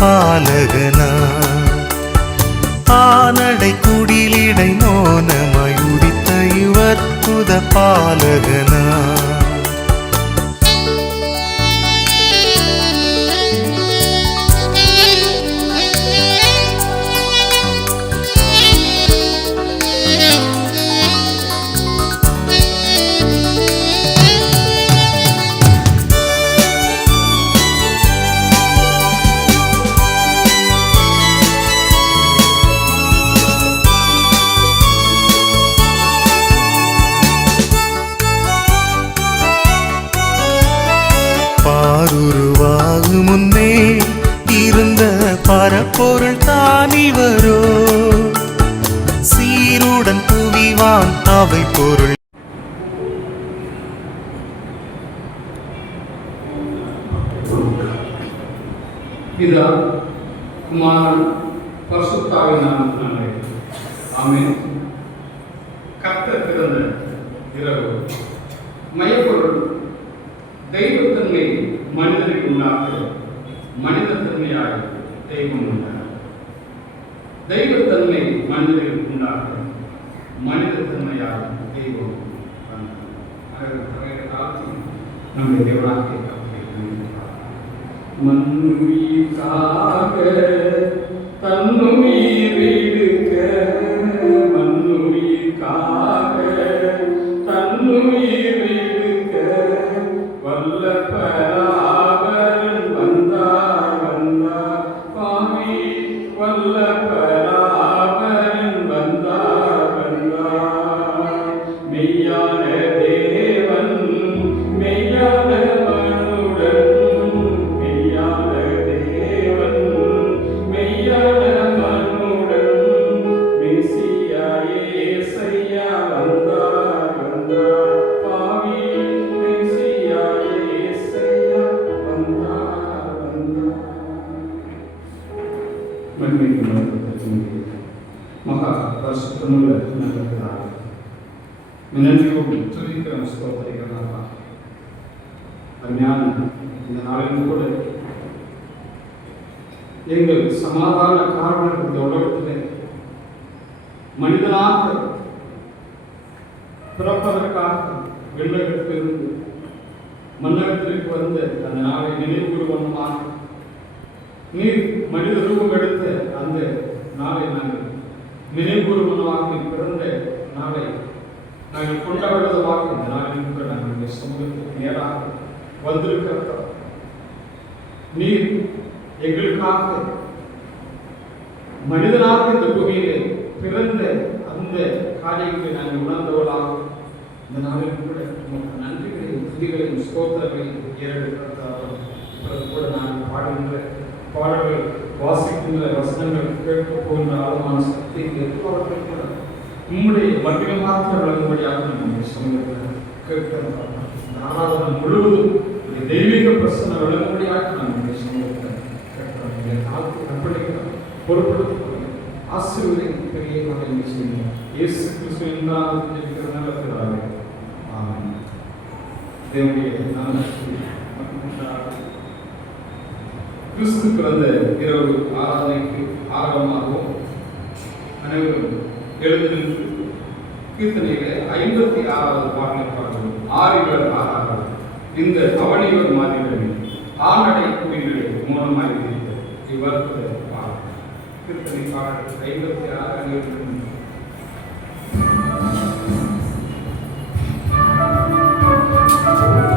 பாலகனா ஆனடை குடிலிடை மோனமாய் உதித்த இவற்புத பாலகனா உருவாகு முன்னே இருந்த பரப்பொருள் தானிவரோ சீருடன் குவிவான் அவை பொருள். பிதா குமாரன் பரிசுத்தாவின் நாமத்தினாலே ஆமென். கர்த்தர் பிறந்த இரவு மையப்பொருள் தெய்வத்தன்மை மனிதனை உண்டாக்க மனிதத்தன்மையாக தெய்வம் உண்டார். தெய்வத்தன்மை மனிதனை உண்டாக்க மனிதத்தன்மையாக தெய்வம் காலத்தில் நம்முடைய தேவனாகிய மண்ணுயிர்க்காக தன்னுயிர் எடுக்க மண்ணுயிர்க்காக தன்னுயிர் எடுக்க வல்ல பராபரன் வந்தார் வந்தார் பாவி வல்ல பராபரன் வந்தார் வந்தார் மெய்யான தேவன் மெய்யான மனுடன் மெய்யான தேவன் மெய்யான மனுடன் மெசியா இயேசையா வந்தார் வந்தார் பாவி மெசியா இயேசையா வந்தார் வந்தார். மண்மைக்கு மகா பரிசுத்தமுள்ள நல்ல பிதாவே, நன்றியோடு துதிக்கிறோம், ஸ்தோத்திரிக்கிறோம். அருமையான இந்த நாளிலும் கூட எங்கள் சமாதான காரணம் இந்த உலகத்திலே மனிதனாக பிறப்பதற்காக விண்ணகத்திலிருந்து மன்னகத்திற்கு வந்த அந்த நாளை நினைவுகூறுவனமாக நீர் மனித ரூபம் எடுத்த அந்த நாளை நாங்கள் நினைவுகூறுவனமாக பிறந்த நாளை நாங்கள் கொண்டாடுவதாக இந்த நாளில் கூட நாங்கள் சமூகத்துக்கு நேராக வந்திருக்கிறோம். நீர் எங்களுக்காக மனிதனாக இந்த பூமியிலே பிறந்த அந்த காரியங்களை நாங்கள் உணர்ந்தவர்களாக இந்த நாளில் கூட உங்களுக்கு நன்றிகளையும் துதிகளையும் ஸ்தோத்திரங்களையும் ஏறெடுக்கிறதாலும் இப்பொழுது கூட நாங்கள் பாடுகின்ற பாடல்கள் வாசிக்கின்ற வசனங்கள் கேட்க போகின்ற ஆழமான சக்தி எல்லாவற்றையும் கூட உம்முடைய மகிழமாக விளங்கும்படியாக நம்முடைய சமூகத்தில் கேட்கிறோம். இந்த ஆராதனை முழுவதும் தெய்வீக பிரசன்ன விளங்கும்படியாக நம்முடைய சமூகத்தில் கேட்கிறோம். காலத்தில் அர்ப்பணிக்கிறோம், பொறுப்படுத்த ஆசீர்வதி பெரிய காரியம் செய்யுங்க. இயேசு கிறிஸ்துவின் நாமத்தில் இருக்கிற நல்ல பிதாவே, ஆமென். தேவனுடைய நாமத்தில் கிறிஸ்து பிறந்த இரவு ஆராதனைக்கு ஆரம்பமாகவும் அனைவரும் எழுந்து கீர்த்தனையிலே 56வது பாடலை பாடுவோம். ஆரிவர் ஆறாவது இந்த அவனிவர் மாதிரிகளில் ஆனடை குடிகளை மூலமாக இவ்வற்புத பாடல் கீர்த்தனை பாடல் 56 Amen.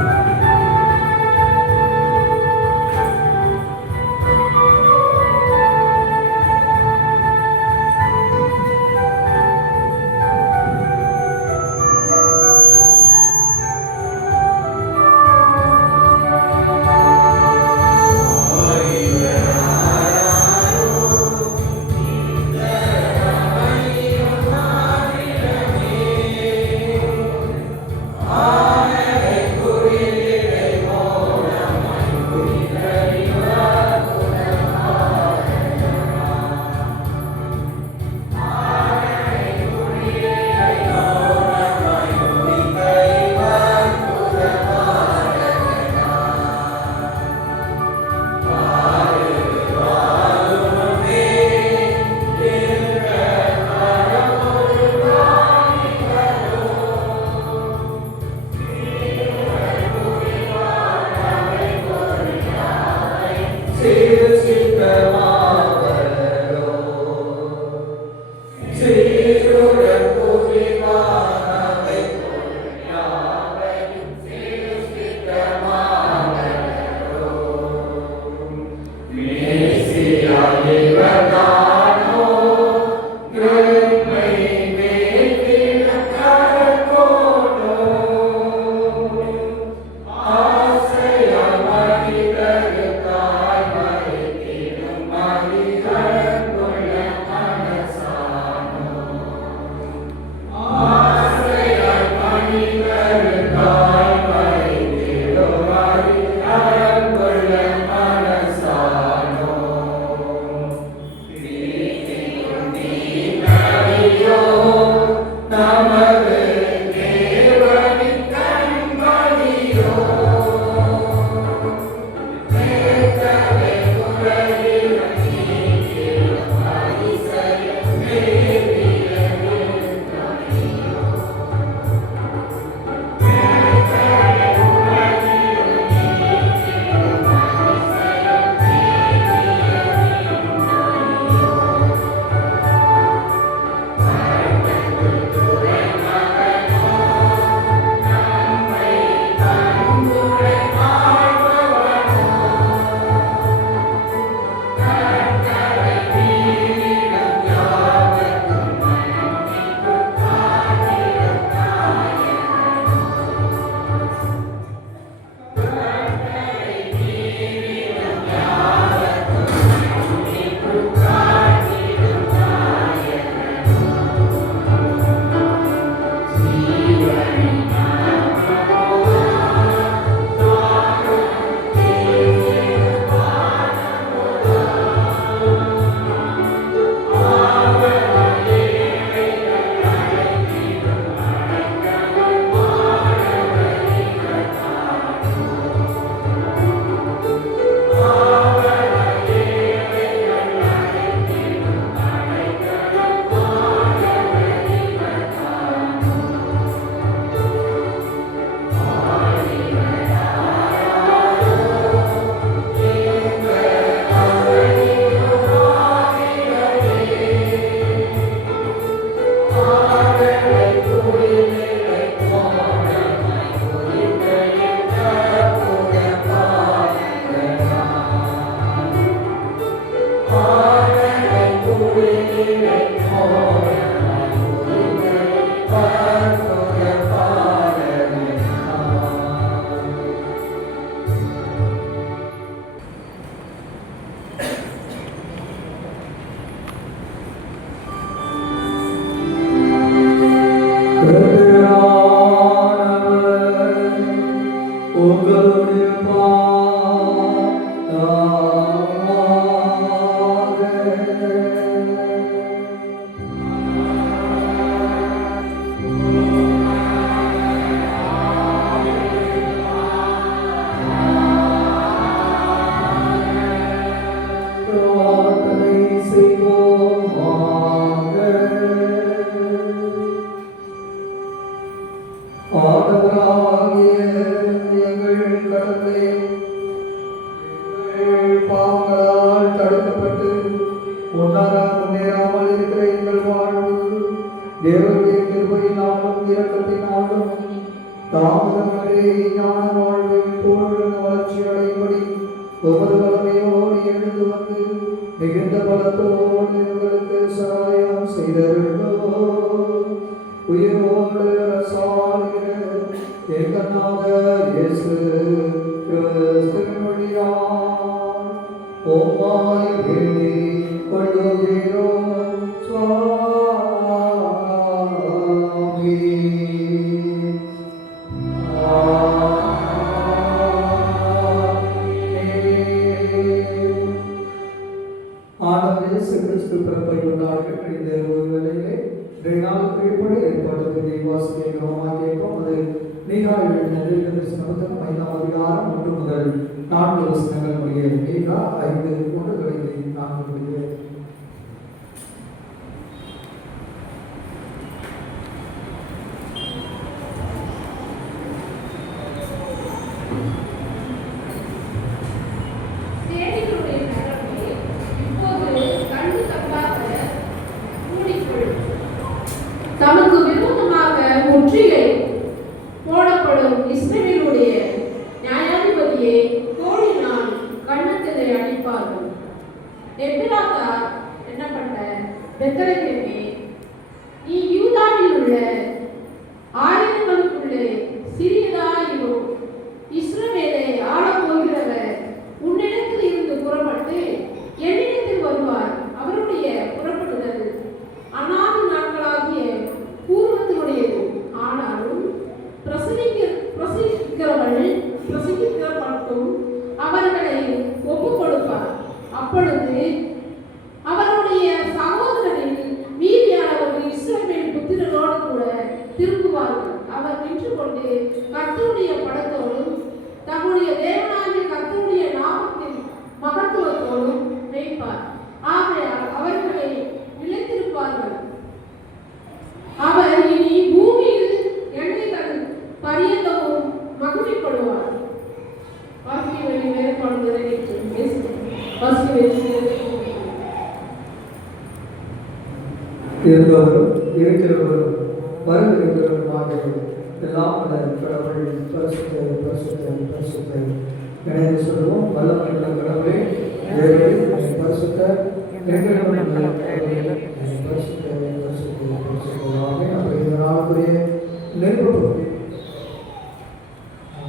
தமக்கு விரோதமாக முற்றுகை போடப்படும் இஸ்ரவேலுடைய நியாயாதிபதியை கோலினால் கன்னத்திலே அடிப்பார்கள். எப்பிராத்தா எண்ணப்பட்ட பெத்லகேமே, நீ யூதாவில் உள்ள ஆயிரங்களுக்குள்ளே சிறியதாயிரும். இஸ்ரவேலை ஆளப் போகிறவர் உன்னிடத்தில் இருந்து புறப்பட்டு என்னிடத்தில் வருவார். அவருடைய புறப்படுதல் அநாதி நாட்களாகிய பூர்வத்தினுடையது. ஆனாலும் பிரசங்கிக்கிறவர்கள் அவர்களை ஒப்புக் கொடுப்பார். அப்பொழுது அவருடைய சகோதரனில் மீதியானவர்கள் இஸ்ரவேல் புத்திரரோடு கூட திரும்புவார்கள். அவர் நின்று கொண்டு கர்த்தருடைய படத்தோடும் தம்முடைய தேவனாகிய கர்த்தருடைய நாமத்தின் மகத்துவத்தோடும் மேய்ப்பார். ஆகையால் அவர்களை நிலைத்திருப்பார்கள். அவர் இனி பூமியில் எண்ணெய்கள் பரியந்தமும் மகிமைப்படுவார். வாசிக்க வேண்டிய வேறுபாடுகளை வாசிக்க இருந்தவரும் இருக்கிறவரும் வருகிறவருமாக எல்லாம் கடவுள் பரிசுத்த இணைந்து சொல்லுவோம். வல்லமையுள்ள கடவுளே, பரிசுத்த நாளுக்குரிய நெருப்பு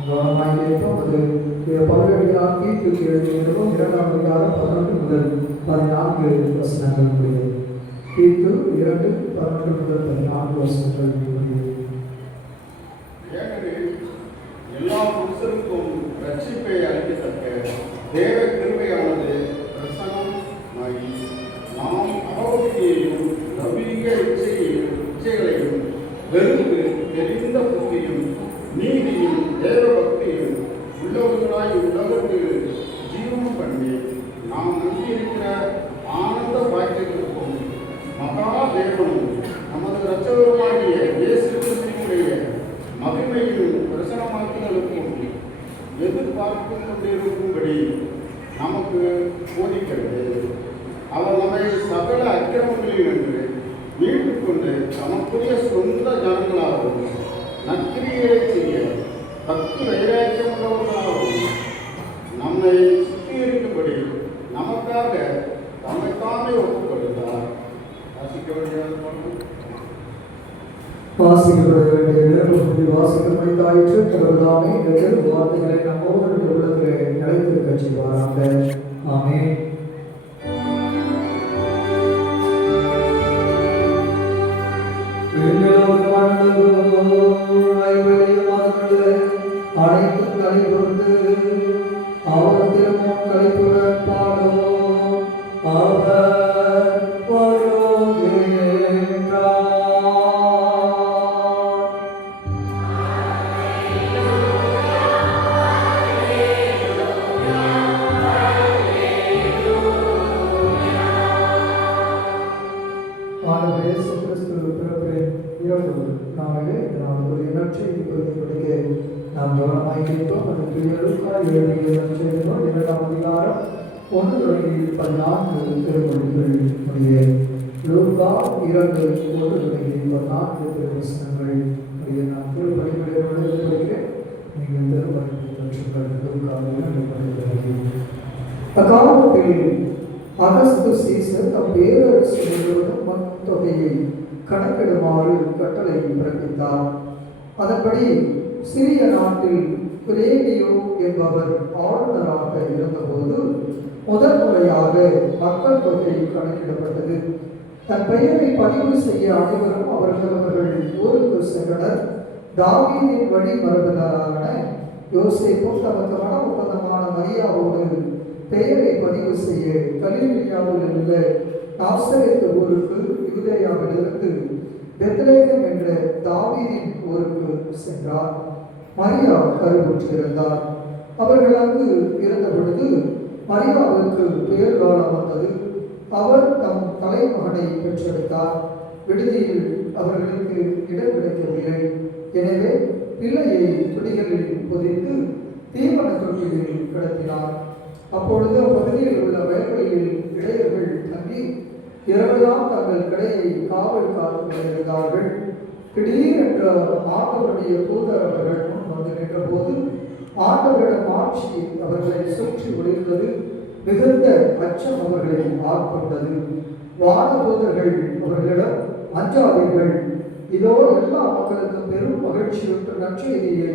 கவனமாயிருப்போம். அது பல்வேறு தீர்த்து எழுதியிருக்கும் 2ஆம் அதிகாரம் 11 முதல் 14 வசனங்கள் கூடியது. தீர்த்து 2:11 முதல் 14 வசனங்கள் கூடியது. ஏனெனில் எல்லா புருஷருக்கும் ரட்சிப்பை அளிக்கத்தக்க தேவ கிருபையானது பிரசன்னமாகி நாம் அவருடையும் நவீக இச்சைகளையும் வெறுத்து தெரிந்த புத்தியும் நீதியும் தேவ பக்தியும் உள்ளவர்களாய் உலகத்தில் ஜீவனம் பண்ணி நாம் நம்பியிருக்கிற ஆனந்த பாக்கியத்திற்கும் மகா தேவனும் நமது இரட்சகருமாகிய இயேசு கிறிஸ்துவினுடைய மகிமையின் பிரசனமாக்குதலுக்கும் எதிர்பார்த்து கொண்டிருக்கும்படி நமக்கு போதிக்கிறது. அவர் நம்மை சகல அக்கிரமங்களில் என்று மீட்டுக் கொண்டு தமக்குரிய சொந்த ஜனங்களாகவும் நற்கிரியை செய்ய பக்தி வைராக்கியமுள்ளவர்களாகவும் நம்மை சுத்திகரிக்கும்படி நமக்காக தம்மைத்தானே ஒப்புக் கொடுத்தார். வாசிக்கப்பட வேண்டிய நிரப்பி வாசிக்கப்பட்டாயிற்று. கடவுளாமே இந்த வார்த்தைகளை நம்மோடு உள்ளத்திலே நிலைத்திருக்க செய்வாராக. ஆமென். அனைத்தும் கலை கொண்டு அவர் திரும்பவும் கலைப்புடன் பாடுவோம். அவர் நாம் கவனமாயிருக்கிறோம். அதற்கு 2ஆம் அதிகாரம் 1 தொடங்கி 14 திருமொழிகள் உடைய லூக்கா 2:1 தொடங்கி 14 திருவசனங்கள் உடைய நாம் திருப்பணிகளை படிக்கிறேன். நீங்கள் திருப்பணிகள் லூக்கா 2:1. அக்காலத்தில் அகஸ்து சீசர் அப்பேரரசு முழுவதும் மக்கள் தொகையை கணக்கிடுமாறு கட்டளை பிறப்பித்தார். அதன்படி சிறிய நாட்டில் குரேனியோ என்பவர் ஆளுநராக இருந்தபோது முதல் முறையாக மக்கள் தொகை கணக்கிடப்பட்டது. தன் பெயரை பதிவு செய்ய அனைவரும் அவர்கள் ஊருக்கு சென்றனர். தாவீதின் வழி மரபினரான யோசேப்பும் தமக்கு மன ஒப்பந்தமான மரியாவோடு பெயரை பதிவு செய்ய கலிலேயாவில் உள்ள நாசரேத்து ஊருக்கு யூதேயாவிலிருந்து பெத்லகேம் என்ற தாவீதின் ஊருக்கு சென்றார். மரியா கருவுற்றிருந்தார். அவர்கள் அங்கு இருந்த பொழுது மரியாவுக்கு பேர் காலம் வந்தது. அவர் தம் தலைமகனை பெற்றெடுத்தார். விடுதியில் அவர்களுக்கு இடம் கிடைக்கவில்லை. எனவே பிள்ளையை துணிகளில் பொதித்து தீவன தொட்டியில் கிடத்தினார். அப்பொழுது அப்பகுதியில் உள்ள வயல்வெளியில் இடையர்கள் தங்கி இரவெல்லாம் தங்கள் கடையை காவல் காத்து கொண்டிருந்தார்கள். திடீரென்ற ஆண்டவருடைய தூதர் அவர்கள் முன் வந்து நின்ற போது ஆண்டவரிடம் ஆட்சி அவர்களை சுற்றி ஒளிர்ந்தது. மிகுந்த அச்சம் அவர்களை ஆட்கொண்டது. வானதூதர்கள் அவர்களிடம், அஞ்சாதீர்கள், இதோ எல்லா மக்களுக்கும் பெரும் மகிழ்ச்சியூட்டும் நற்செய்தியை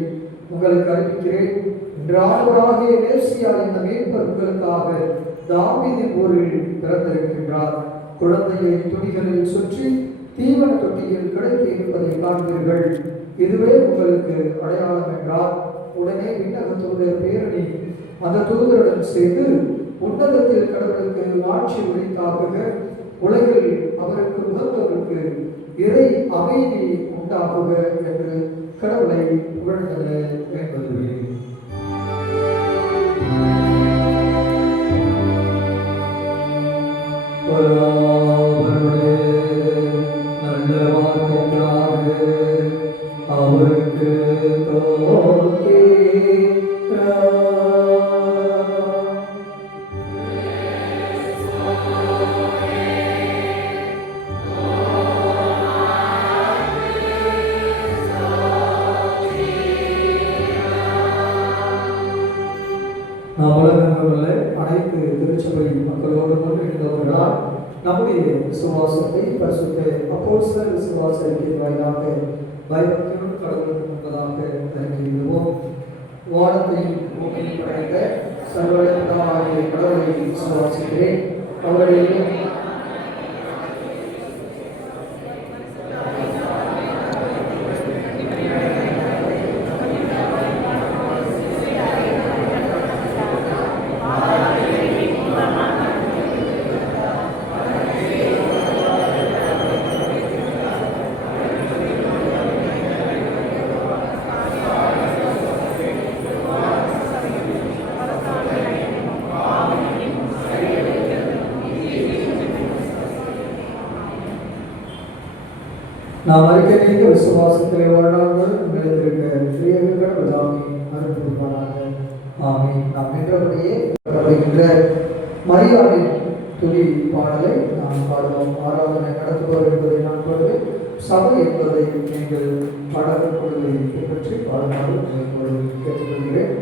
உங்களுக்கு அறிவிக்கிறேன். இன்று ஆண்டவராகிய மேசியா இந்த மீட்பர் உங்களுக்காக தாவீதின் ஊரில் பிறந்திருக்கின்றார். குழந்தையை துணிகளில் சுற்றி தீவன தொட்டியில் கிடைத்து இருப்பதை காண்பீர்கள். இதுவே உங்களுக்கு அடையாளம் என்றார். உடனே விண்ணக தூதர் பேரணி அந்த தூதருடன் சேர்ந்து, உன்னதத்தில் கடவுளுக்கு ஆட்சி உரித்தாகுக, உலகில் அவருக்கு உகந்தவருக்கு இறை அமைதி உண்டாகுக என்று கடவுளை புகழ்ந்தனர் என்பதுவே. நல்ல வார்த்தைக்காக அவருக்கு உலகங்களில் அனைத்து திருச்சபை மக்களோடு கொண்டிருந்தவர்களால் நம்முடைய விசுவாசத்தை பரிசுத்த அப்போஸ்தலர் விசுவாச அறிக்கை வாயிலாக பயபக்தியோடு கடவுளுக்கு முன்பதாக அறிவிக்கிறோம். வானத்தையும் பூமியையும் படைத்த சர்வவல்லவராகிய கடவுளை விசுவாசிக்கிறேன். அவருடைய நாம் அறிக்கையிட்ட விசுவாசத்திலே வாழ்நாள்கள் நிலைத்திருக்க ஸ்ரீயக பிதாவே அருள் புரிவாராக. ஆமென். நாம் நின்றபடியே வருகின்ற மரியாளின் துதி பாடலை நாம் பாடுவோம். ஆராதனை நடத்துவோர் என்பதை நான் பாடுவேன். சபை என்பதை நீங்கள் பாடல் கொள்வதை பின்பற்றி பாடுமாறு கேட்டுக்கொள்கிறேன்.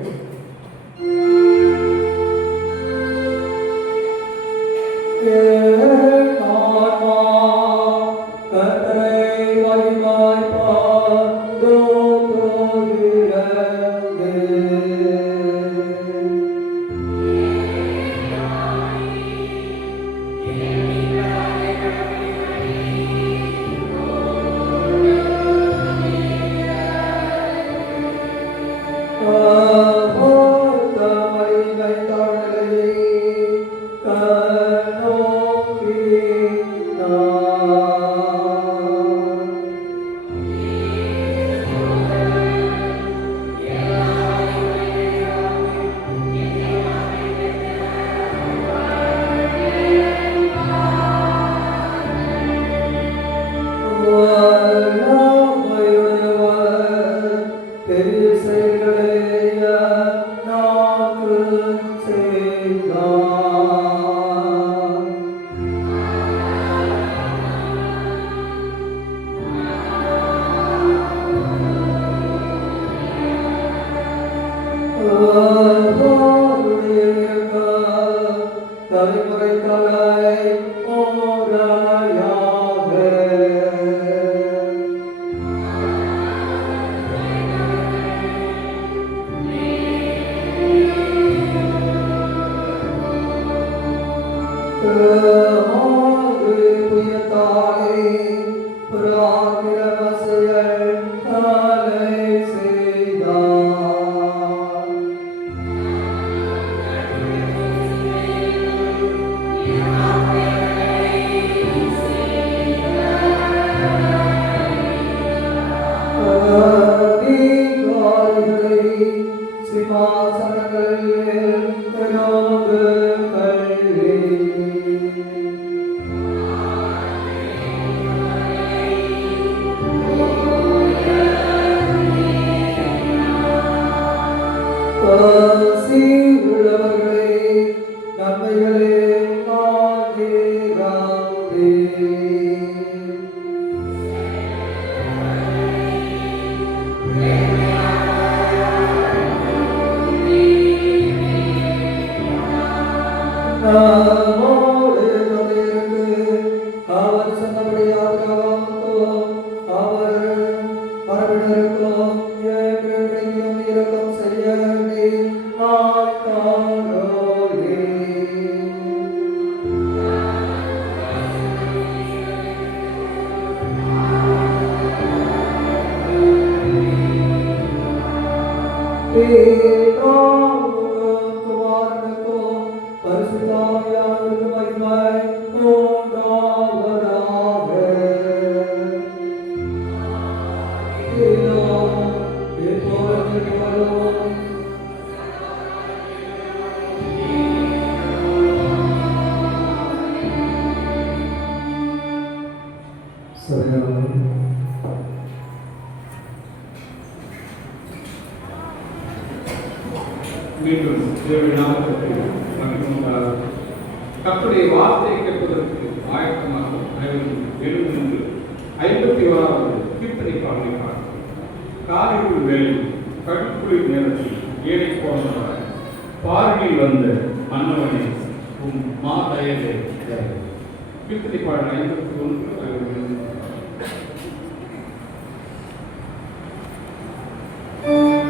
சிம்மாசனங்களில் நம்மோடு கதையிருந்து அவர் சொன்னபடியாக அவர் மரபினருக்கும் ஏழைகளுக்கும் இரக்கம் செய்ய நீர் ஆட்காரோயே. மீண்டும் தேவனுடைய நாமத்திற்கு மகிமை உண்டாகட்டும். கர்த்தருடைய வார்த்தையை கேட்பதற்கு ஆயத்தமாக அனைவரும் எழுந்து 51வது கீர்த்தனை பாடலை பார்க்கிறோம். காலையில் வேலை கடுப்புளிர் நேரத்தில் ஏழை போனவராய் பார்வையில் வந்த மன்னவனே உம் மாதயவே. கீர்த்தனை பாடல் 51 அனைவரும் Amen.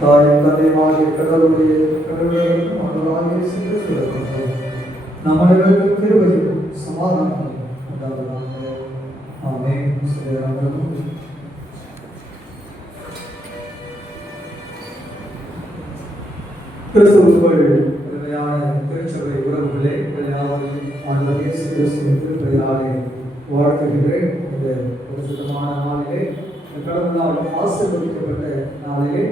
தாயும் தந்தையுமாகிய கடவுளுடைய கடவுளுக்கும் அவர்களாகிய சிறுவர்களுக்கும் நம்மளுக்கும் கிருபையும் சமாதானமும் உண்டாவதாக. ஆமென். ஸ்ரீராமனும் கிறிஸ்துவுக்குள் உண்மையான திருச்சபை உறவுகளே, யாவரையும் ஆண்டவர் இயேசு கிறிஸ்துவின் திருப்பெயராலே வாழ்த்துகின்றேன். இந்த பரிசுத்தமான நாளிலே, இந்த கடவுளால் ஆசீர்வதிக்கப்பட்ட நாளிலே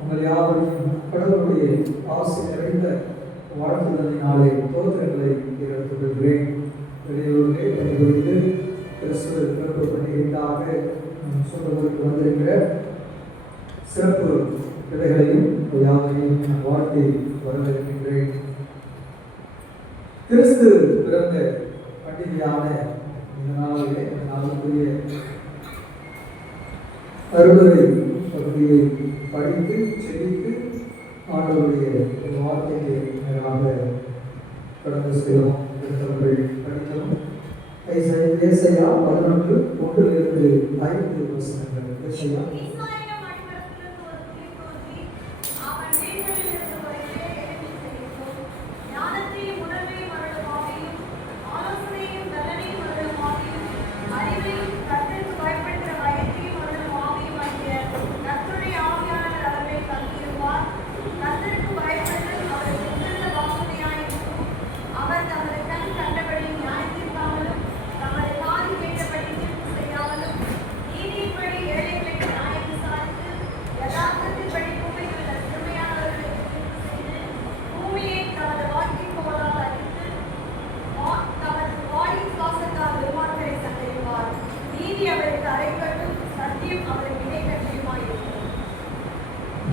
உங்கள் யாவரையும் கடவுளுடைய ஆசை நிறைந்த வாழ்த்துதலினாலே தோத்திரங்களை எடுத்துக் கொள்கிறேன். வெளியூரிலே குறித்து கிறிஸ்துவ பிறப்பு பண்டிகைக்காக சொல்வதற்கு வந்திருக்கிற சிறப்பு பிள்ளைகளையும் யாவரையும் வாழ்த்தி வரவேற்கின்றேன். கிறிஸ்து பிறந்த பண்டிகையான இந்த நாளிலே நாளுக்குரிய அறுவடை பகுதியை படித்து செழித்து ஆண்டவருடைய வார்த்தைக்கு நேராக கடந்து செல்லும். எடுத்தவர்கள் படித்தோம். ஏசாயா 11:1-5 வசனங்கள். ஏசாயா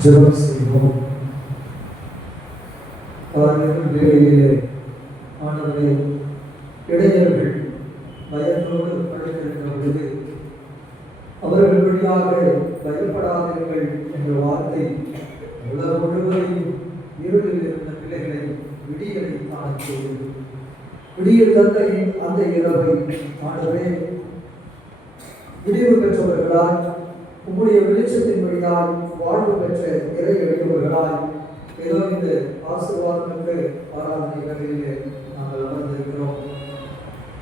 ஜெபம் செய்வோம். வேளையிலே ஆண்டவரே, இளைஞர்கள் பயத்தோடு படுத்திருக்கிற பொழுது அவர்கள் வழியாக பயப்படாதீர்கள் என்ற வார்த்தை உலகம் முழுவதையும் இருளில் இருந்த பிள்ளைகளை விடியலை காண செய்தது. விடியல் தந்த அந்த இரவை ஆண்டவரே, விடிவு பெற்றவர்களாய் உம்முடைய வெளிச்சத்தின் வழியால் வாழ்வு பெற்ற இறை எளியவர்களாய் ஏதோ இந்த ஆசீர்வாதங்களுக்கு ஆராதனை வேளையிலே நாங்கள் அமர்ந்திருக்கிறோம்.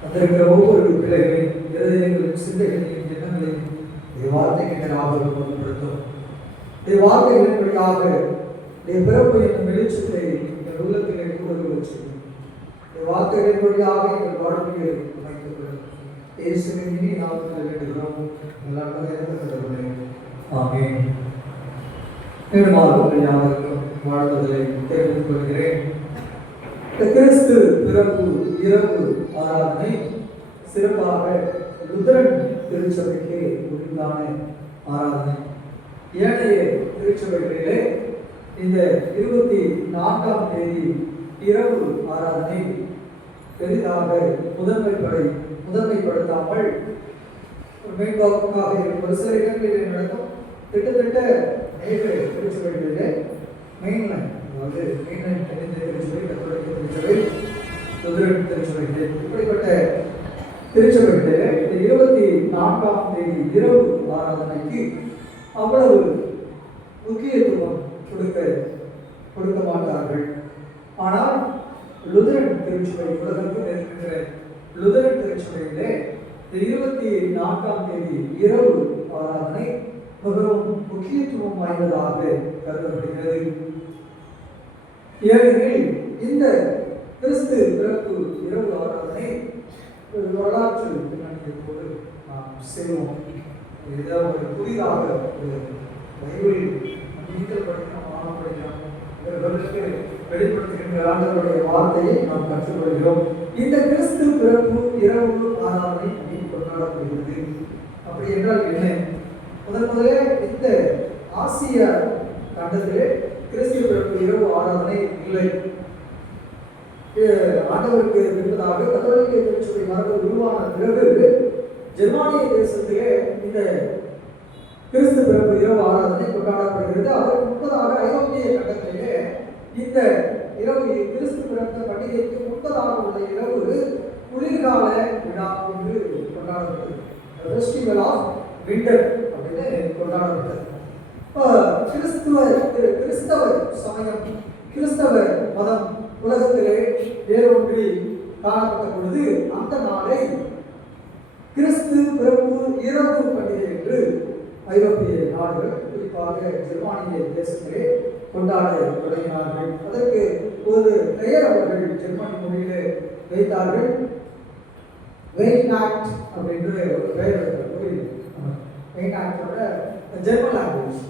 வந்திருக்கிற ஒவ்வொரு பிள்ளைகளையும் இருதயங்களின் சிந்தைகளையும் எண்ணங்களையும் வார்த்தைக்கு நேராக பொருட்படுத்தும். வார்த்தைகளின் வழியாக பிறப்பு என்னும் வெளிச்சத்தை எங்கள் உள்ளத்திலே கூறுவது வச்சு வார்த்தைகளின் வழியாக எங்கள் வாழ்க்கையை அமைத்துக் கொள்ளும். இயேசுவின் இனி நாமத்தில் வேண்டுகிறோம். ஆமென். யாவருக்கும் வாழ்வதை தெரிவித்துக் கொள்கிறேன். கிறிஸ்து பிறப்பு இரவு ஆராதனை சிறப்பாக லுத்தரன் திருச்சபைக்கு உரித்தான ஆராதனை. ஏனைய திருச்சபைகளிலே இந்த 24ஆம் தேதி இரவு ஆராதனை பெரிதாக முதன்மைப்படுத்தாமல் மேம்பாக்காக ஒரு சில இடங்களிலே நடக்கும். கிட்டத்தட்ட நேற்று திருச்சபைகளிலே மெயின்லைன், அதாவது மெயின்லைன் திருச்சபை, கத்தோலிக்க திருச்சபை, லுத்தரன் திருச்சபைகளே, இப்படிப்பட்ட திருச்சபைகளிலே இந்த 24ஆம் தேதி இரவு ஆராதனைக்கு அவ்வளவு முக்கியத்துவம் கொடுக்க மாட்டார்கள். ஆனால் லுத்தரன் திருச்சபை, உலகத்தில் இருக்கின்ற லுத்தரன் திருச்சபையிலே 24ஆம் தேதி இரவு ஆராதனை மிகவும் முக்கியத்துவம் வாய்ந்ததாக கருதப்படுகிறது. ஏனெனில் இந்த கிறிஸ்து பிறப்பு இரவு ஆராதனை வரலாற்று பின்னணியோடு நாம் செய்வோம். ஏதாவது ஒரு புதிதாக பைபிள் நீங்கள் படிக்கிறோம், மாணவ படிக்கிறோம், இவர்களுக்கு வெளிப்படுத்துகின்ற ஆண்டவருடைய வார்த்தையை நாம் கற்றுக்கொள்கிறோம். இந்த கிறிஸ்து பிறப்பு இரவு ஆராதனை கொண்டாடப்படுகிறது. அப்படி என்றால் என்ன? முதலே இந்த ஆசிய கண்டத்திலே கிறிஸ்து பிறப்பு இரவு ஆராதனை இல்லை. ஆண்டவருக்கு இருப்பதாக கத்தோலிக்க திருச்சபை மரபு உருவான பிறகு ஜெர்மானிய தேசத்திலே இந்த கிறிஸ்து பிறப்பு இரவு ஆராதனை கொண்டாடப்படுகிறது. அதற்கு முன்பதாக ஐரோப்பிய கண்டத்திலே இந்த இரவு கிறிஸ்து பிறந்த பண்டிகைக்கு முன்பதாக உள்ள இரவு குளிர்கால விழா என்று கொண்டாடப்பட்டது. ஃபெஸ்டிவல் ஆஃப் விண்டர் அப்படின்னு கொண்டாடப்பட்டது. கிறிஸ்தவ சமயம், கிறிஸ்தவ மதம் உலகத்திலே வேரூன்றி காணப்பட்ட பொழுது அந்த நாளை கிறிஸ்து பிறப்பு இரவு பண்டிகை என்று ஐரோப்பிய நாடுகள், குறிப்பாக ஜெர்மானிய தேசத்திலே கொண்டாட தொடங்கினார்கள். அதற்கு ஒரு பெயர் அவர்கள் ஜெர்மனி மொழியிலே வைத்தார்கள். வெயினாக்ட் அப்படின்ற ஒரு பெயர் வெயினாக்டோட ஜெர்மன் லாங்குவேஜ்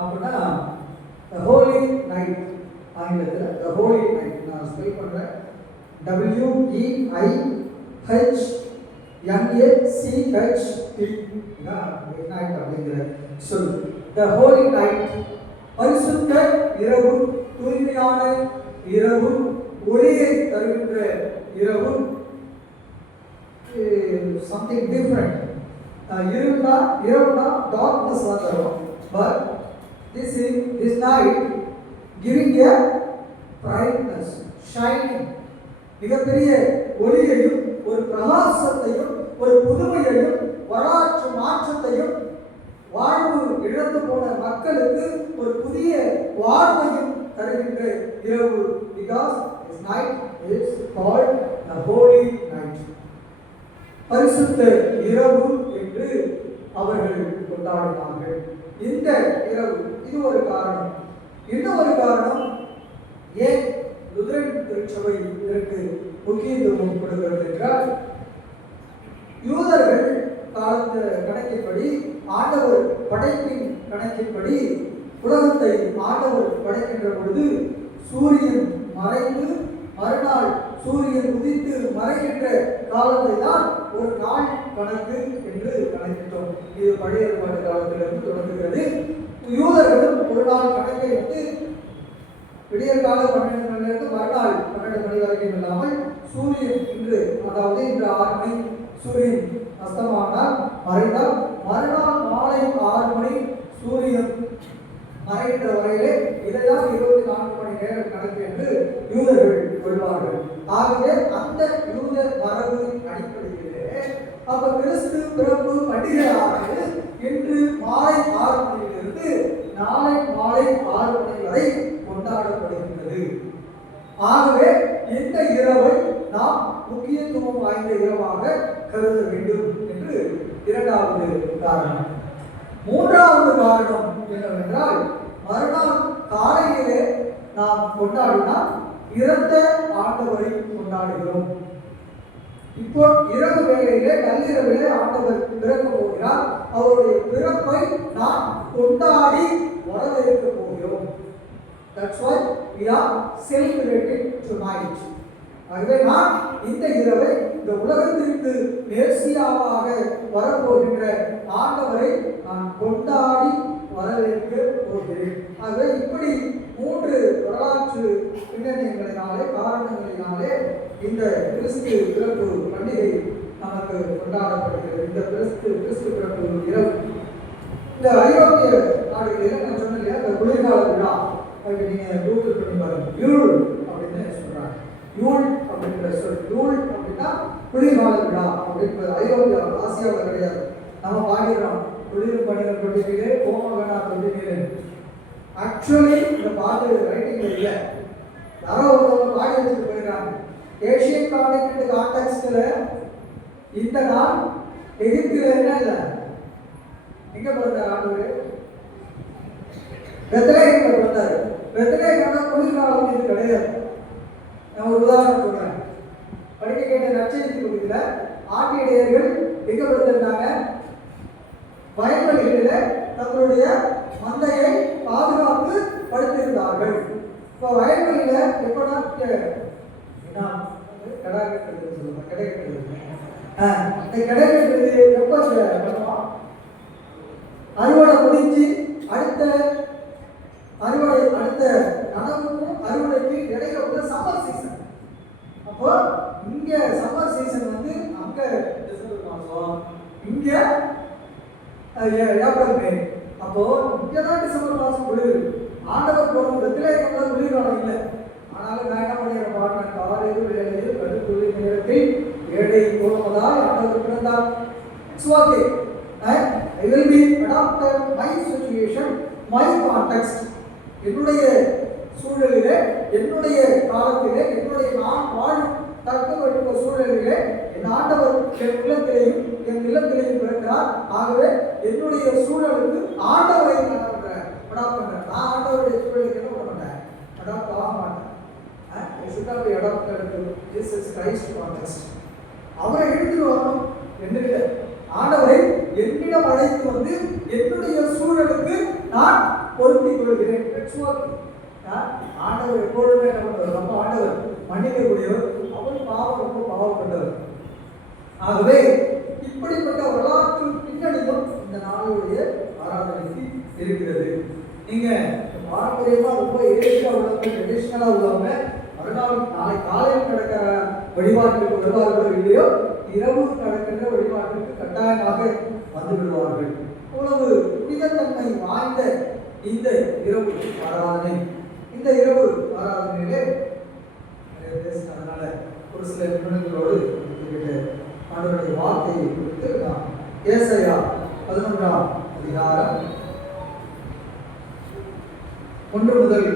அப்படின்னா ஹோலி நைட். ஆங்கிலத்தில் த ஹோலி நைட் நான் ஸ்பெல் பண்ணுறேன். WEIHNACHT வெயினாக்ட் அப்படிங்கிற சொல். த ஹோலி நைட், பரிசுத்த இரவு, தூய்மையான இரவு, ஒளியை தருகின்ற இரவு, something different. இரவுனா darkness வரும். But this night giving a brightness, shining, மிகப்பெரிய ஒளியையும் ஒரு பிரகாசத்தையும் ஒரு புதுமையையும் வரலாற்று மாற்றத்தையும் வாழ்வு இழந்து போன மக்களுக்கு ஒரு புதிய வாழ்வையும் தருகின்ற இரவு. Because this night is called the holy night. பரிசுத்த இரவு என்று அவர்கள் கொண்டாடினார்கள். இந்த இரவு, இது ஒரு காரணம். இன்னொரு காரணம், ஏன் லுதரன் திருச்சபை இதற்கு முக்கியத்துவம் கொடுக்கிறது என்றால், யூதர்கள் காலத்த கணக்கின்படி, ஆண்டவர் படைப்பின் கணக்கின்படி உலகத்தை ஆண்டவர் படைக்கின்ற பொழுது சூரியன் மறைந்து மறுநாள் சூரியன் உதித்து மறைகின்ற காலத்தை தான் ஒரு நாள் கணக்கு என்று கணக்கிட்டோம். இது பழைய ஏற்பாடு காலத்திலிருந்து தொடங்குகிறது. யூதர்களும் ஒரு நாள் கணக்கை விடியற் கால 12 மணிலிருந்து மறுநாள் 12 மணி வரைக்கும் இல்லாமல் சூரியன் இன்று, அதாவது இன்று 6 மணி சூரியன் அஸ்தமானால் மறைந்தால் மறுநாள் மாலை 6 மணி சூரியன் மறைகின்ற வரையிலே இதைதான் 24 மணி நேரம் கணக்கு என்று யூதர்கள் கொள்வார்கள். ஆகவே அந்த யூத மரபு அடிப்படையிலே அப்ப கிறிஸ்து பிறப்பு பண்டிகையானது இன்று மாலை 6 மணியிலிருந்து நாளை மாலை 6 மணி வரை கொண்டாடப்படுகின்றது. ஆகவே இந்த இரவை நாம் முக்கியத்துவம் வாய்ந்த இரவாக கருத வேண்டும் என்று இரண்டாவது காரணம். மூன்றாவது காரணம் என்னவென்றால், மறுநாள் காலையிலே நாம் கொண்டாடினால் இறந்த ஆண்டவரை கொண்டாடுகிறோம். இப்போ இரவு வேளையிலே, நள்ளிரவிலே ஆண்டவர் பிறக்க போகிறார். அவருடைய பிறப்பை நாம் கொண்டாடி வரவேற்க போகிறோம். That's why we are celebrating tonight. ஆகவே நான் இந்த இரவை இந்த உலகத்திற்கு மேசியாவாக வரப்போகின்ற ஆண்டவரை நான் கொண்டாடி வரவேற்க போகிறேன். ஆகவே இப்படி 3 வரலாற்று பின்னணிகளினாலே, காரணங்களினாலே இந்த கிறிஸ்து பிறப்பு பண்டிகை நமக்கு கொண்டாடப்படுகிறது. இந்த கிறிஸ்து பிறப்பு இரவு இந்த ஐரோப்பிய நாடுகளில் நான் சொன்னேன் இல்லையா, இந்த குளிர்கால விழா, அதுக்கு நீங்க கூகுள் பண்ணி பாருங்க, யூல் அப்படின்னு சொல்றாங்க. யூல் அப்படிங்கிற சொல், யூல் அப்படின்னா குளிர்கால விழா அப்படின்னு. ஐரோப்பிய ஆசியாவில் கிடையாது. நம்ம பாடிக்கிறோம் குளிர் பணிகள் கொண்டிருக்கிறே கோமகனா கொண்டிருக்கிறேன். ஆக்சுவலி இந்த பாட்டு ரைட்டிங்ல இல்லை, யாரோ ஒருத்தவங்க பாடி வச்சுட்டு போயிடுறாங்க. ஏஷியன் கான்டெக்ட் கான்டெக்ஸ்ட்ல இந்த நாள் எகிப்தில் என்ன இல்லை, எங்க பிறந்தார் ஆண்டவர்? பெத்லகேம்ல பிறந்தார். பெத்லகேம்னா குளிர்காலம் இது கிடையாது. நான் ஒரு உதாரணம் சொல்றேன். படிக்க கேட்ட நற்செய்தி பகுதியில ஆட்டிடையர்கள் எங்க பிறந்திருந்தாங்க? வயல்வெளிகளில் தங்களுடைய மந்தையை பாதுகாப்பு படுத்திருந்தார்கள். இப்போ வயல்வெளியில எப்படா கடை கட்டுறது சொல்லுவாங்க, கடை கட்டுறது. இந்த கடை கட்டுறது எப்ப பண்ணுவோம்? அறுவடை முடிஞ்சு அடுத்த நடவுக்கும் அறுவடைக்கு இடையில உள்ள சம்மர் சீசன். அப்போ இங்க சம்மர் சீசன் வந்து அங்க டிசம்பர் மாசம், இங்க ஏப்ரல் மே. அப்போ இங்கதான் டிசம்பர் மாசம் குளிர். ஆண்டவர் போன பெத்லகேம்ல குளிர்காலம் இல்லை. ஆனாலும் நான் என்ன பண்ணிடுறேன் பாருங்க, காலையில் வேலையில் கடுக்குளிர் நேரத்தில் ஏழை போவதால் ஆண்டவர் பிறந்தார். It's okay. I will be adopted my situation my context, என்னுடைய சூழலிலே, என்னுடைய காலத்திலே, என்னுடைய நான் வாழும் தற்கப்பட்ட சூழலிலே என் ஆண்டவர் என் உள்ளத்திலேயும் என் இல்லத்திலேயும் பிறக்கிறார். ஆகவே என்னுடைய சூழலுக்கு ஆண்டவரை நான் அடாப்ட் பண்றேன். நான் ஆண்டவருடைய சூழலுக்கு என்ன பண்ண மாட்டேன், அடாப்ட் ஆக மாட்டேன். அவரை எடுத்துட்டு வரணும் என்று ஆண்டவரை என்னிடம் அழைத்து வந்து என்னுடைய சூழலுக்கு நான் பொருத்திக் கொள்கிறேன். ஆண்டவர் எப்பொழுதுமே என்ன பண்ணுவார், நம்ம ஆண்டவர் மன்னிக்கக்கூடியவர், அவர் பாவம் ரொம்ப பாவப்பட்டவர். ஆகவே இப்படிப்பட்ட வரலாற்று பின்னணியும் இந்த நாளுடைய ஆராதனைக்கு இருக்கிறது. நீங்க பாரம்பரியமா ரொம்ப ஏசியா உள்ளவங்க, ட்ரெடிஷ்னலா உள்ளவங்க மறுநாள் நாளை காலையில் நடக்கிற வழிபாட்டுக்கு வருவார்களோ இல்லையோ, இரவு நடக்கின்ற வழிபாட்டுக்கு கட்டாயமாக வந்து விடுவார்கள். அவ்வளவு புனிதத்தன்மை வாய்ந்த இந்த இரவு ஆராதனை, இந்த இரவு ஆராதனையிலே பேசினதுனால ஒரு சில நிமிடங்களோடு ஆண்டவருடைய வார்த்தையை குறித்து நாம் ஏசாயா 11ஆம் அதிகாரம் 1 முதல்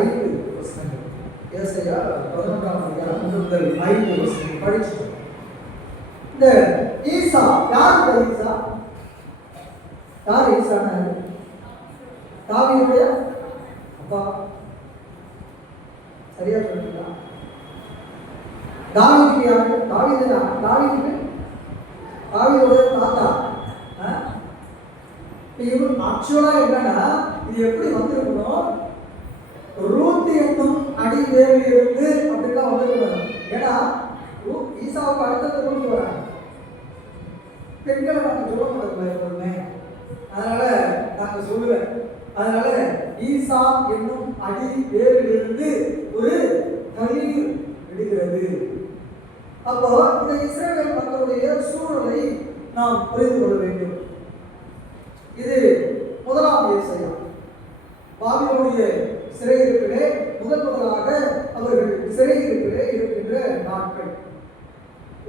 5 வசனங்கள். ஏசாயா 11ஆம் அதிகாரம் 1 முதல் 5 வசனங்கள் படிச்சோம். இந்த ஈசா யார்? ஈசா யார்? ஈசான தாவீதுடைய அப்பா. சரியா சொல்றீங்களா? தாவீதுக்கு யாரு? தாவீதுடைய தாத்தா. இவன் ஆக்சுவலா என்னன்னா, இது எப்படி வந்திருக்கணும், ரூத் என்னும் அடி வேரில் இருந்து அப்படிதான் வந்திருக்கணும். ஏன்னா ஈசாவுக்கு அடுத்தது ரூத் வராங்க. பெண்களை நாங்க சொல்ல மாட்டோம் எப்போதுமே, அதனால நாங்க சொல்லுவேன். அதனால ஈசா என்னும் அடி வேரில் இருந்து ஒரு தண்ணீர் விடுகிறது. அப்போ இந்த இஸ்ரவேல் மக்களுடைய சூழலை நாம் புரிந்து கொள்ள வேண்டும். இது முதலாம் ஏசாயா. பாபிலோனிய சிறையிருப்பிலே முதலாக அவர்கள் சிறையிருப்பிலே இருக்கின்ற நாட்கள்.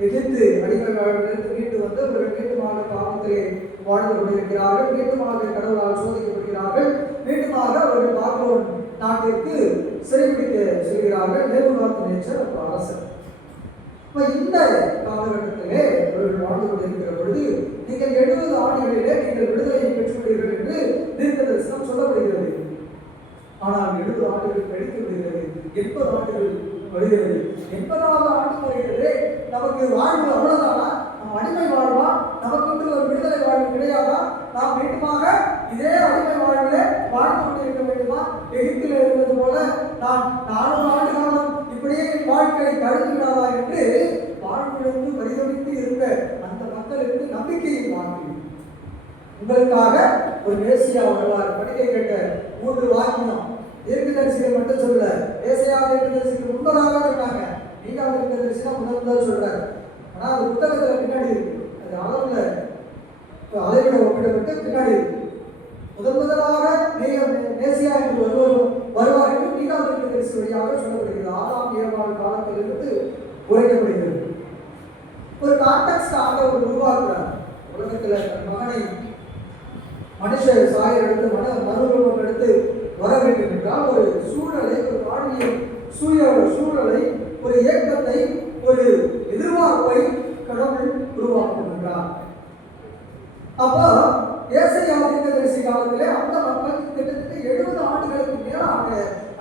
எகிப்து அடிமை வாழ்விலிருந்து மீண்டு வந்து அவர்கள் மீண்டுமாக பாவத்திலே வாழ்ந்து கொண்டிருக்கிறார்கள். மீண்டுமாக கடவுளால் சோதிக்கப்படுகிறார்கள். மீண்டுமாக அவர்கள் பாபிலோன் நாட்டிற்கு சிறைபிடிக்க செல்கிறார்கள். நேபுகாத்நேச்சர் அரசர். இந்த காலகட்டத்திலே அவர்கள் வாழ்ந்து கொண்டிருக்கிற பொழுது, நீங்கள் 70 ஆண்டுகளிலே நீங்கள் விடுதலையை பெற்றுள்ளீர்கள் என்று தீர்க்கதரிசனம் சொல்லப்படுகிறது. ஆனால் 70 ஆண்டுகள் கழித்து விடுகிறது. 80 ஆண்டுகள் வருகிறது. 80வது ஆண்டு வருகிறது. நமக்கு வாழ்வு அவ்வளவுதானா? நம் அடிமை வாழ்வா? நமக்கு ஒரு விடுதலை வாழ்வு கிடையாதா? நாம் மீண்டுமாக இதே அடிமை வாழ்விலே வாழ்ந்து கொண்டிருக்க வேண்டுமா? எகிப்தில் இருந்தது போல நான் 400 ஆண்டு காலம் இப்படியே வாழ்க்கை கழித்து விடாதா என்று வாழ்விலிருந்து பரிதவித்து இருந்த அந்த மக்களுக்கு நம்பிக்கையை வாங்கி உங்களுக்காக ஒரு மேசியா வருவார். படிக்க கேட்ட 3 வாக்கியம் தீர்க்கதரிசிகள் மட்டும் சொல்ல, ஏசாயா தீர்க்கதரிசிக்கு முன்பதாக சொன்னாங்க. நீங்க தீர்க்கதரிசி தான் முதல் சொல்றாரு. ஆனா அது புத்தகத்துல பின்னாடி இருக்கு. அது அளவிட ஒப்பிடப்பட்டு பின்னாடி இருக்கு. முதலாக மேசியா என்று வருவார் என்று நீங்க தீர்க்கதரிசி வழியாக சொல்லப்படுகிறது. 6ஆம் 7ஆம் காலத்திலிருந்து உரைக்கப்படுகிறது. ஒரு கான்டெக்ஸ்டாக ஒரு உருவாக்குறார். உலகத்துல மகனை மனுஷ சாயல் எடுத்து மறுரூபம் எடுத்து வர வேண்டும் என்றால் ஒரு சூழலை, ஒரு வாழ்வியல் சூழலை, ஒரு இயக்கத்தை, ஒரு எதிர்பார்ப்பை கடவுள் உருவாக்குகின்றார். அப்போ ஏசாயா தீர்க்கதரிசி காலத்திலே அந்த மக்கள் கிட்டத்தட்ட 70 ஆண்டுகளுக்கு மேலாக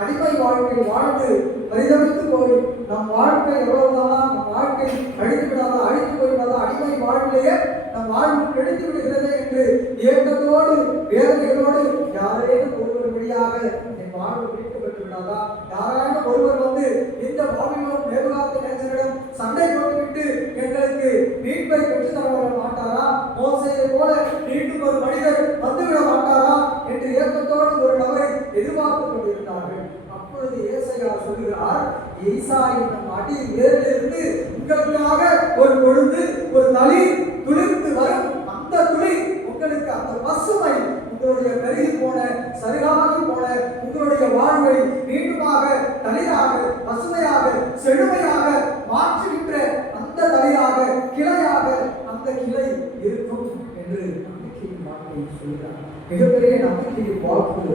அடிமை வாழ்க்கை வாழ்ந்து பரிதவித்து போய் நம் வாழ்க்கை எவ்வளவுதானா, நம் வாழ்க்கை அழித்து விடாதா, அழித்து போய்விடாதா, அடிமை வாழ்க்கையே நம் வாழ்வு கெடுத்து விடுகிறது என்று ஏக்கத்தோடு வேதனைகளோடு யாரேனும் ஒருவர் வழியாக என் வாழ்வு மீட்கப்பட்டு விடாதா, யாராலும் ஒருவர் வந்து இந்த பாபிலோன் நேபுகாத்நேச்சரிடம் சண்டை போட்டுவிட்டு எங்களுக்கு மீட்பை பெற்று தர மாட்டாரா, மோசேயை போல மீண்டும் ஒரு மனிதர் வந்துவிட மாட்டாரா என்று ஏக்கத்தோடு ஒரு நபரை எதிர்பார்த்து கொண்டிருந்தார்கள். அப்பொழுது ஏசாயா சொல்கிறார், ஈசா என்னும் அடி வேரிலிருந்து உங்களுக்காக ஒரு பொழுது ஒரு தளிர் துளிர்த்து வரும். அந்த துளிர் உங்களுக்கு, அந்த பசுமை உங்களுடைய பெருகி போன, சரியாகி போன உங்களுடைய வாழ்வை மீண்டுமாக தளிராக, பசுமையாக, செழுமையாக மாற்றுகின்ற அந்த தளிராக, கிளையாக அந்த கிளை இருக்கும் என்று நம்பிக்கையின் வார்த்தை அப்படின்னு சொல்லிட்டாங்க. மிகப்பெரிய நம்பிக்கையை வாக்கு.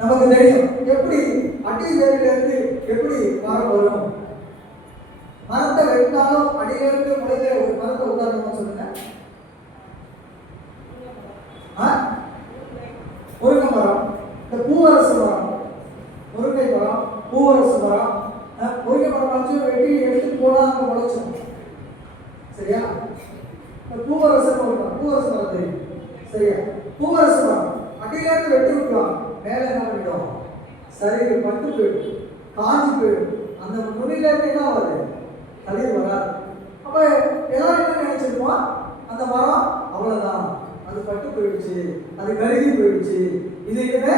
நமக்கு தெரியும் எப்படி அடி வேரிலிருந்து எப்படி மரம் வரும். மரத்தை வெட்டினாலும் அடியிலிருந்து முளைக்கிற ஒரு மரத்தை உதாரணமா சொல்லுங்க. முருங்கை மரம், இந்த பூவரசு மரம், முருங்கை மரம், பூவரசு மரம். முருங்கை மரம் வச்சு வெட்டி எடுத்துட்டு போனா அங்க முளைச்சோம். சரியா? இந்த பூவரசு மரம் தெரியும். சரியா? பூவரசு மரம் அடியிலிருந்து வெட்டி விட்டுருவாங்க. மேல என்ன பண்ணிடும்? சரி பட்டு போயிடும், காஞ்சி போயிடும். அந்த நுனில இருந்து என்ன வருது? தளிர் வராது. அப்ப எல்லாரும் என்ன நினைச்சிருப்போம்? அந்த மரம் அவ்வளவுதான், அது பட்டு போயிடுச்சு, அது கருகி போயிடுச்சு, இது இனிமே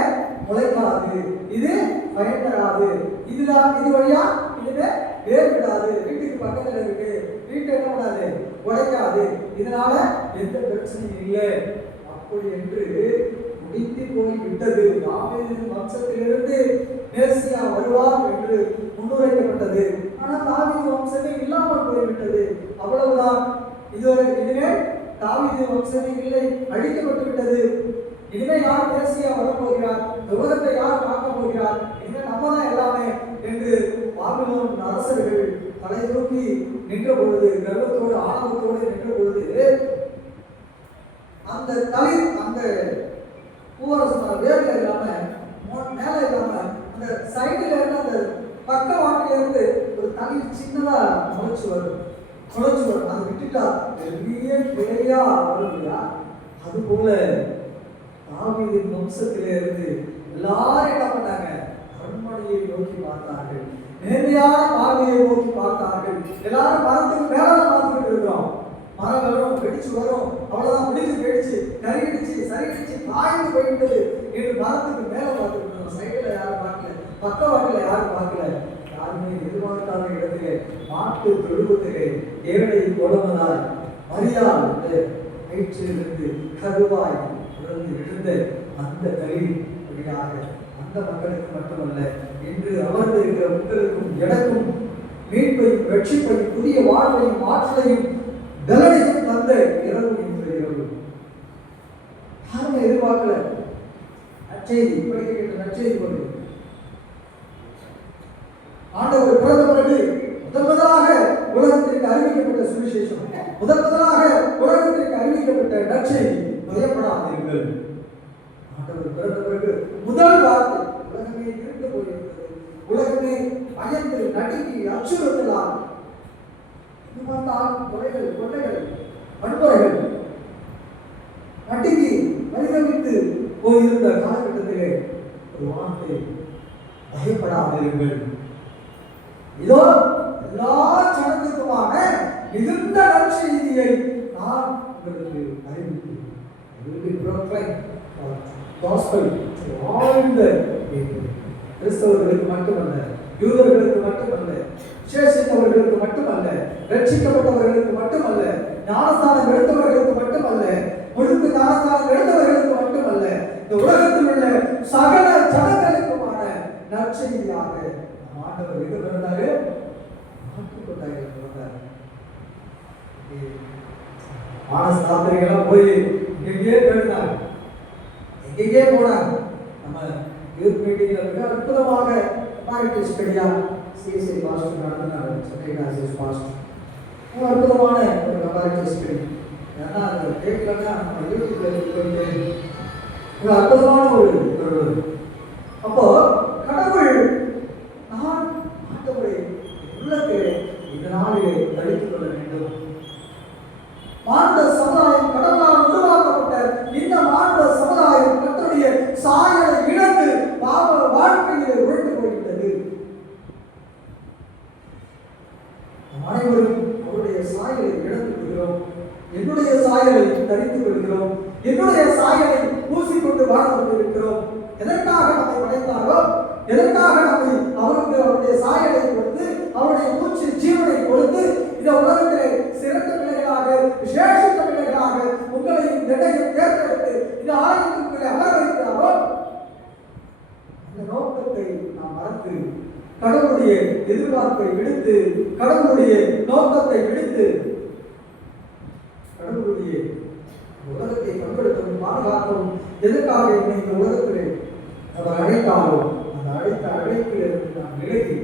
முளைக்காது, இது பயன் தராது, இது வழியா இனிமே வேர் விடாது, வீட்டுக்கு பக்கத்துல இருக்கு, வீட்டு என்ன பண்ணாது, உழைக்காது, இதனால எந்த பிரச்சனையும் இல்லை அப்படி என்று முடித்து போய் விட்டது. தாவீது வம்சத்திலிருந்து மேசியா வருவார் என்று முன்னுரைக்கப்பட்டது. ஆனால் தாவீது வம்சமே இல்லாமல் போய்விட்டது. அவ்வளவுதான். இனிமே தாவீது வம்சமே இல்லை, அழிக்கப்பட்டு விட்டது. இனிமே யார் மேசியா வரப்போகிறார், உலகத்தை யார் பார்க்க போகிறார், இனிமே நம்ம தான் எல்லாமே என்று பாபிலோன் அரசர்கள் தலை தூக்கி நின்ற பொழுது, கர்வத்தோடு ஆணவத்தோடு நின்ற பொழுது, அந்த தளிர் அந்த பூவரசு மரம் வேர்ல இல்லாம மேல இல்லாம அந்த சைடுல இருந்து அந்த பக்க வாட்டில இருந்து ஒரு தளிர் சின்னதா முளைச்சு வரும். அதை விட்டுட்டா பெரிய பெரியா வரும் இல்லையா? அது போல தாவீதின் வம்சத்திலே இருந்து எல்லாரும் என்ன பண்ணாங்க? அரண்மனையை நோக்கி பார்த்தார்கள், நேர்மையான பார்வையை நோக்கி பார்த்தார்கள். எல்லாரும் மரத்துக்கு மேல பார்த்துக்கிட்டு இருக்கிறோம். மரம் வரும், வெடிச்சு வரும், அவ்வளவுதான், முடிச்சு போயிடுச்சு, கருகிடுச்சு, சரிடிச்சு, காய்ந்து போயிட்டது என்று மரத்துக்கு மேல பார்த்துட்டு இருக்கோம். சைடுல யாரும் பார்க்கல, பக்க வாட்டில யாரும் பார்க்கல. யாருமே எதிர்பார்க்காத இடத்திலே மாட்டு தொழுவத்திலே ஏழை கொடவனாய் மரியாள் வயிற்றிலிருந்து கருவாய் உணர்ந்து விழுந்த அந்த கல்வி வழியாக அந்த மக்களுக்கு மட்டுமல்ல, இன்று அமர்ந்து இருக்கிற உங்களுக்கும் எனக்கும் மீட்பையும் ரட்சிப்பையும் புதிய வாழ்வையும் ஆற்றலையும் பலனையும் தந்த இரவு இன்று இரவு. யாருமே எதிர்பார்க்கல. நற்செய்தி படிக்கின்ற நற்செய்தி கொண்டு ஆண்டவர் பிறந்த பிறகு முதலாக உலகத்திற்கு அறிவிக்கப்பட்ட சுவிசேஷம், முதலாக உலகத்திற்கு அறிவிக்கப்பட்ட நற்செய்தி, பயப்படாதீர்கள். ஆண்டவர் பிறந்த பிறகு முதல் வார்த்தை, உலகமே இருண்டு போயிருந்தது, உலகமே பயந்து நடுங்கி அச்சுறுத்தலால் கொலைகள், கொள்ளைகள், வன்முறைகள் நடுங்கி பரிதவித்து போயிருந்த காலகட்டத்திலே ஒரு வார்த்தை, பயப்படாதீர்கள். இதோ எல்லா ஜனத்துக்குமான மிகுந்த நற்செய்தியை நான் உங்களுக்கு அறிவிக்கிறேன். கிறிஸ்தவர்களுக்கு மட்டுமல்ல, யூதர்களுக்கு மட்டுமல்ல, விசேஷித்தவர்களுக்கு மட்டுமல்ல, ரட்சிக்கப்பட்டவர்களுக்கு மட்டுமல்ல, ஞானஸ்தானம் எடுத்தவர்களுக்கு மட்டுமல்ல, முழுக்க ஞானஸ்தானம் எடுத்தவர்களுக்கு மட்டுமல்ல, இந்த உலகத்தில் உள்ள சகல ஜனங்களுக்குமான நற்செய்தியாக ஆண்டவர் எங்க பிறந்தாரு? நாட்டுக்கொட்டாயில் பிறந்தார். ஞானஸ்தானத்திற்கெல்லாம் போய் எங்கேயே பிறந்தார், எங்கேயே போனார். நம்ம யூத் மீட்டிங்ல மிக அற்புதமாக பாரிட்டிஸ் பெரியா சிஎஸ்ஐ பாஸ்டர் நடத்தினார். சென்னை காசிஸ் பாஸ்டர் அற்புதமான ஒரு பாரிட்டிஸ் பெரி. ஏன்னா அந்த டேட்லன்னா நம்ம யூடியூப்ல போயிட்டு மிக அற்புதமான ஒரு அப்போ கடவுள் நான் ஆண்டவரை உள்ளத்திலே இந்த நாளிலே தடுத்துக் கொள்ள வேண்டும். மானுட சமுதாயம் கடவுளால் உருவாக்கப்பட்ட இந்த மானுட சமுதாயம் கர்த்தருடைய சாயலை இழந்து பாவ வாழ்க்கையிலே உழைத்து போய்விட்டது. அனைவரும் அவருடைய சாயலை இழந்து விடுகிறோம். என்னுடைய சாயலை தரித்துக் கொள்கிறோம். என்னுடைய சாயலை பூசிக்கொண்டு வாழ்ந்து கொண்டிருக்கிறோம். எதற்காக நம்மை படைத்தாரோ, எதற்காக நம்மை அவருக்கு அவருடைய சாயலை கொடுத்து, அவருடைய மூச்சு ஜீவனை கொடுத்து, இந்த உலகத்திலே சிறந்த பிள்ளைகளாக, விசேஷித்த பிள்ளைகளாக உங்களையும் என்னையும் தேர்ந்தெடுத்து இந்த ஆலயத்திற்குள்ளே அமர வைத்தாரோ, அந்த நோக்கத்தை நாம் மறந்து கடவுளுடைய எதிர்பார்ப்பை விடுத்து, கடவுளுடைய நோக்கத்தை விடுத்து, கடவுளுடைய உலகத்தை உலகத்தை பண்படுத்தவும் பாதுகாக்கவும் எதற்காக என்னை இந்த உலகத்திலே அவர் அழைத்தாரோ அந்த அழைத்த அழைப்பில் இருந்து நான் விலகி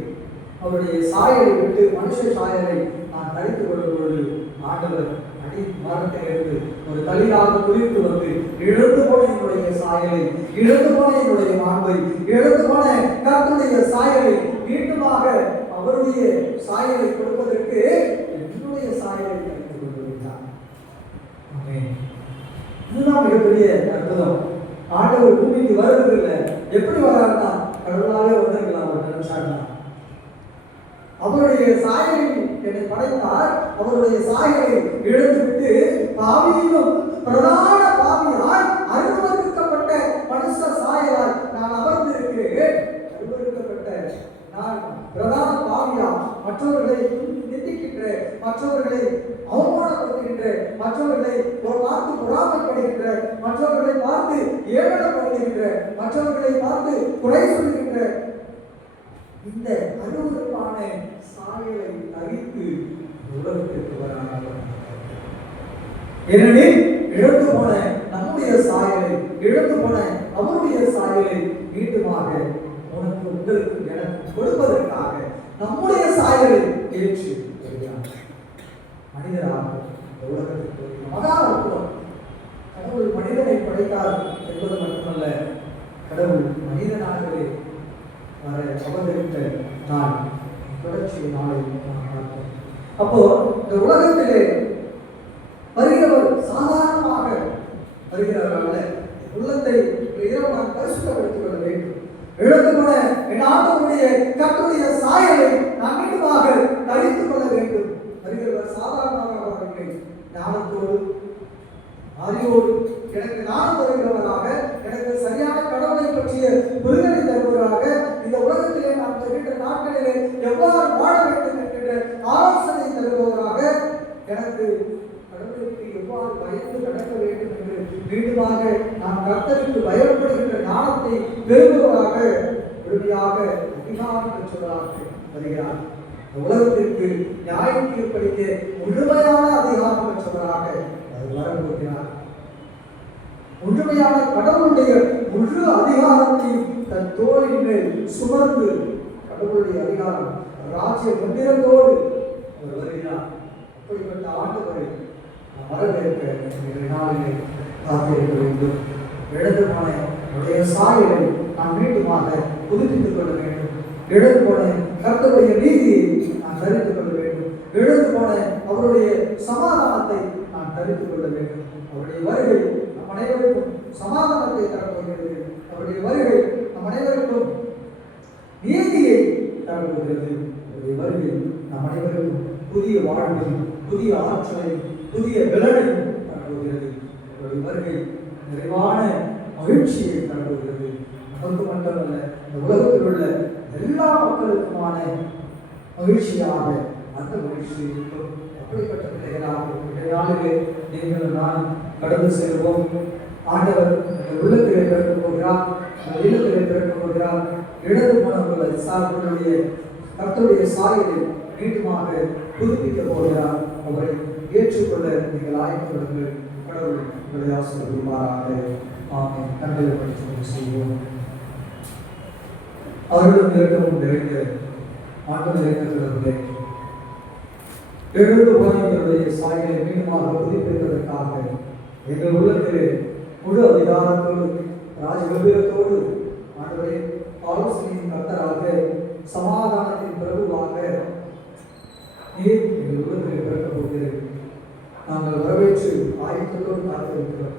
அவருடைய சாயலை விட்டு மனுஷ சாயலை நான் தரித்துக் கொள்ளும் பொழுது ஆண்டவர் அடி மரத்திலிருந்து ஒரு தளிராக குளித்து வந்து இழந்து போன என்னுடைய சாயலை, இழந்து போன என்னுடைய மாண்பை, இழந்து போன கர்த்தருடைய சாயலை மீண்டுமாக அவருடைய சாயலை கொடுப்பதற்கு என்னுடைய சாயலை தரித்துக் கொண்டிருந்தார். இதுதான் மிகப்பெரிய அற்புதம். ஆண்டவர் பூமிக்கு வருவதில்லை. எப்படி வராருன்னா கடவுளாவே வந்திருக்கலாம். அவர் நினைச்சாருன்னா அவருடைய சாயலில் என்னை படைத்தார். அவருடைய சாயலை இழந்துவிட்டு பாவியிலும் பிரதான பாவியாய் அருவருக்கப்பட்ட மனுஷ சாயலாய் நான் அமர்ந்திருக்கிறேன். அருவருக்கப்பட்ட நான் பிரதான பாவியா, மற்றவர்களை நிந்திக்கின்ற, மற்றவர்களை அவமானப்படுத்துகின்ற, மற்றவர்களை பார்த்து பொறாமைப்படுகின்ற, மற்றவர்களை பார்த்து ஏளனப்படுத்துகின்ற, மற்றவர்களை பார்த்து குறை சொல்கின்ற இந்த அருவருப்பான சாயலை தரித்து உலகத்திற்கு வராங்க. ஏனெனில் இழந்து போன நம்முடைய சாயலை, இழந்து போன அவருடைய சாயலை மீண்டுமாக உனக்கு உங்களுக்கு எனக்கு கொடுப்பதற்காக நம்முடைய சாயலை ஏற்று மனிதராக உலகத்திற்கு மகா அற்புதம். கடவுள் மனிதனை படைத்தார் என்பது மட்டுமல்ல, கடவுள் மனிதனாகவே அவதரித்த நாள் தொடர்ச்சி நாளை பார்த்தோம். அப்போ இந்த உலகத்திலே வருகிறவர் சாதாரணமாக வருகிறவர்கள் உள்ளத்தை நான் பரிசுத்தப்படுத்திக் கொள்ள வேண்டும். இழந்து போன என் ஆண்டவருடைய கர்த்தருடைய சாயலை நான் மீண்டுமாக தரித்துக் கொள்ள வேண்டும். வருகிறவர் சாதாரணமாக வரவில்லை, ஞானத்தோடு அறிவோடு எனக்கு ஞானம் தருகிறவராக, எனக்கு சரியான கடவுளை பற்றிய புரிதலை தருவதாக, இந்த உலகத்திலே நாம் தருகின்ற நாட்களிலே எவ்வாறு வாழ வேண்டும் என்கின்ற ஆலோசனை தருபவராக, எனக்கு கடவுளுக்கு எவ்வாறு பயந்து நடக்க வேண்டும் என்று மீண்டுமாக நாம் கர்த்தருக்கு பயப்படுகின்ற ஞானத்தை பெறுபவராக, உறுதியாக அதிகாரம் பெற்றவராக வருகிறார். உலகத்திற்கு நியாயம் தீர்ப்பளிக்க முழுமையான அதிகாரம் பெற்றவராக அது வரப்போகிறார். முழுமையான கடவுளுடைய முழு அதிகாரத்தையும் தன் தோளின் மேல் சுமந்து கடவுளுடைய அதிகாரம் ராஜ்ய மந்திரத்தோடு அவர் வருகிறார். அப்படிப்பட்ட ஆண்டவரை வரவேற்க நாளிலே காத்திருக்க வேண்டும். இழந்து போன உடைய சாயலை நாம் மீண்டுமாக புதுப்பித்துக் கொள்ள வேண்டும். இழந்து போன கர்த்தருடைய நீதியை நான் தரித்துக் கொள்ள வேண்டும். இழந்து போன அவருடைய சமாதானத்தை நான் தரித்துக் கொள்ள வேண்டும். அவருடைய வருகை நம் அனைவருக்கும் சமாதானத்தை தரப்போகிறது. அவருடைய வருகை நம் அனைவருக்கும் நீதியை தரப்போகிறது. அவருடைய வருகை நம் அனைவருக்கும் புதிய வாழ்வையும் புதிய ஆற்றலையும் புதிய பலனையும் தரப்போகிறது. அவருடைய வருகை நிறைவான மகிழ்ச்சியை தரப்போகிறது. நமக்கு மட்டுமல்ல, இந்த உலகத்தில் உள்ள எல்லா மக்களுக்குமான மகிழ்ச்சியாக அந்த மகிழ்ச்சி இருக்கும். அப்படிப்பட்ட பிள்ளைகளாக நீங்கள் நான் கடந்து செல்வோம். ஆண்டவர் உள்ளத்திலே பிறக்க போகிறார், இல்லத்திலே பிறக்க போகிறார். இழந்து போனவர்கள் சார்களுடைய கர்த்தருடைய சாயலை மீண்டுமாக புதுப்பிக்க போகிறார். அவரை ஏற்றுக்கொள்ள நீங்கள் ஆயத்தப்படுங்கள். கடவுள் உங்களை ஆசீர்வதிப்பாராக. ஆமென். கண்களை படித்து செய்வோம். அவர்களும் இருக்கவும் நிறைந்த ஆண்டு நிறைந்தவர்களே, எழுந்து போனவர்களுடைய சாயலை மீண்டுமாக புதுப்பிப்பதற்காக எங்கள் உள்ளத்திலே முழு அதிகாரத்தோடு ராஜகம்பீரத்தோடு ஆண்டவரே ஆலோசனையின் கர்த்தராக சமாதானத்தின் பிரபுவாக நீர் எங்கள் உள்ளத்திலே பிறக்க போகிறது. நாங்கள் வரவேற்று ஆயத்தத்தோடு காத்திருக்கிறோம்.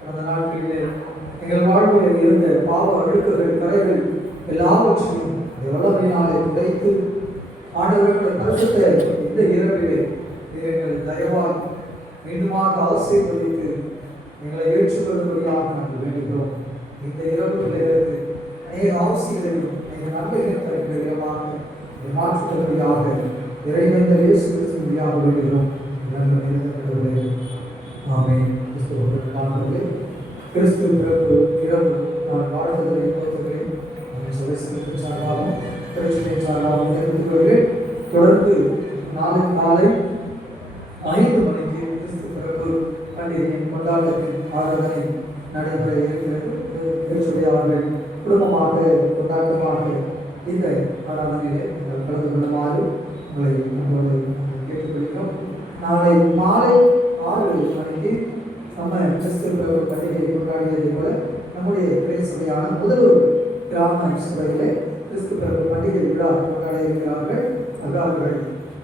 கடந்த நாட்களிலே எங்கள் வாழ்வில் இருந்த பாவ அழுக்குகள் கரைகள் எல்லாவற்றையும் வல்லமையினாலே துடைத்து ஆண்டவர்களுடைய பரிசுத்த இந்த இரவிலே எங்கள் தயவால் மீண்டுமாக ஆசீர்வதித்து எங்களை ஏற்றுக்கொள்ளும்படியாக நாங்கள் வேண்டுகிறோம். இந்த இரவுகளிலிருந்து அநேக ஆசைகளையும் எங்கள் நன்மைகள் தருகிற இடமாக மாற்றுவதற்காக இறைவந்த இயேசு கிறிஸ்துவியாக வேண்டுகிறோம். ஆமென். கிறிஸ்து பிறப்பு இரவு நான் வாழ்த்துதலை போற்றுகிறேன். சபைக்கு சார்பாகவும் பிரச்சனை சார்பாகவும் தெரிவித்துக் கொள்கிறேன். தொடர்ந்து நாளை காலை 5 மணிக்கு கிறிஸ்து பிறப்பு பண்டிகையை கொண்டாட காலத்தின் ஆராதனை நடைபெற இருக்கிறது. அவர்கள் குடும்பமாக கொண்டாட்டமாக இந்த ஆராதனையிலே கலந்து கொள்ளுமாறு உங்களை நம்மோடு கேட்டுக்கொள்கிறோம். நாளை மாலை 6 மணிக்கு நம்ம கிறிஸ்துவ பண்டிகையை கொண்டாடியதை போல நம்முடைய சபையான முதலூர் கிராம சபையிலே கிறிஸ்துவ பண்டிகை விழா கொண்டாட இருக்கிறார்கள். அவர்கள்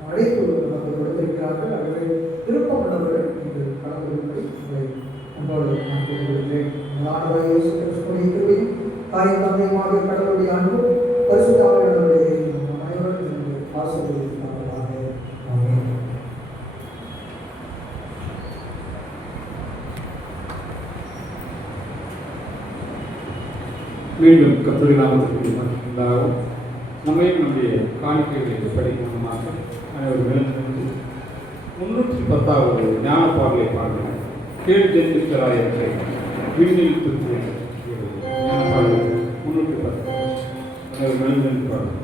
அழைப்பு நமக்கு கொடுத்திருக்கிறார்கள். அவர்கள் விருப்பமுள்ளவர்கள் இங்கு கலந்து கொள்வதை உங்களை அன்போடு நான் கேட்டுக்கொள்கிறேன். ஆண்டவராகிய இயேசு கிறிஸ்துவின் கிருபையும் தாய் தந்தையுமாக கடவுளுடைய அன்பும் பரிசுத்த ஆவியானவருடைய அனைவரும் ஆசீர்வதிப்பார்களாக. ஆமென். மீண்டும் கர்த்தருடைய நாமத்திற்கு மகிமை உண்டாகும். நம்மையும் நம்முடைய காணிக்கைகளை படிக்கணுமாக அனைவரும் விளங்குகிறது. 310வது ஞான பாடலை பாடுகிறோம். கேள் ஜென்மித்தராயற்றை விண்ணில் துற்று ஞான பாடல் 310 அனைவரும் விளங்குகிறது பாடுகிறோம்.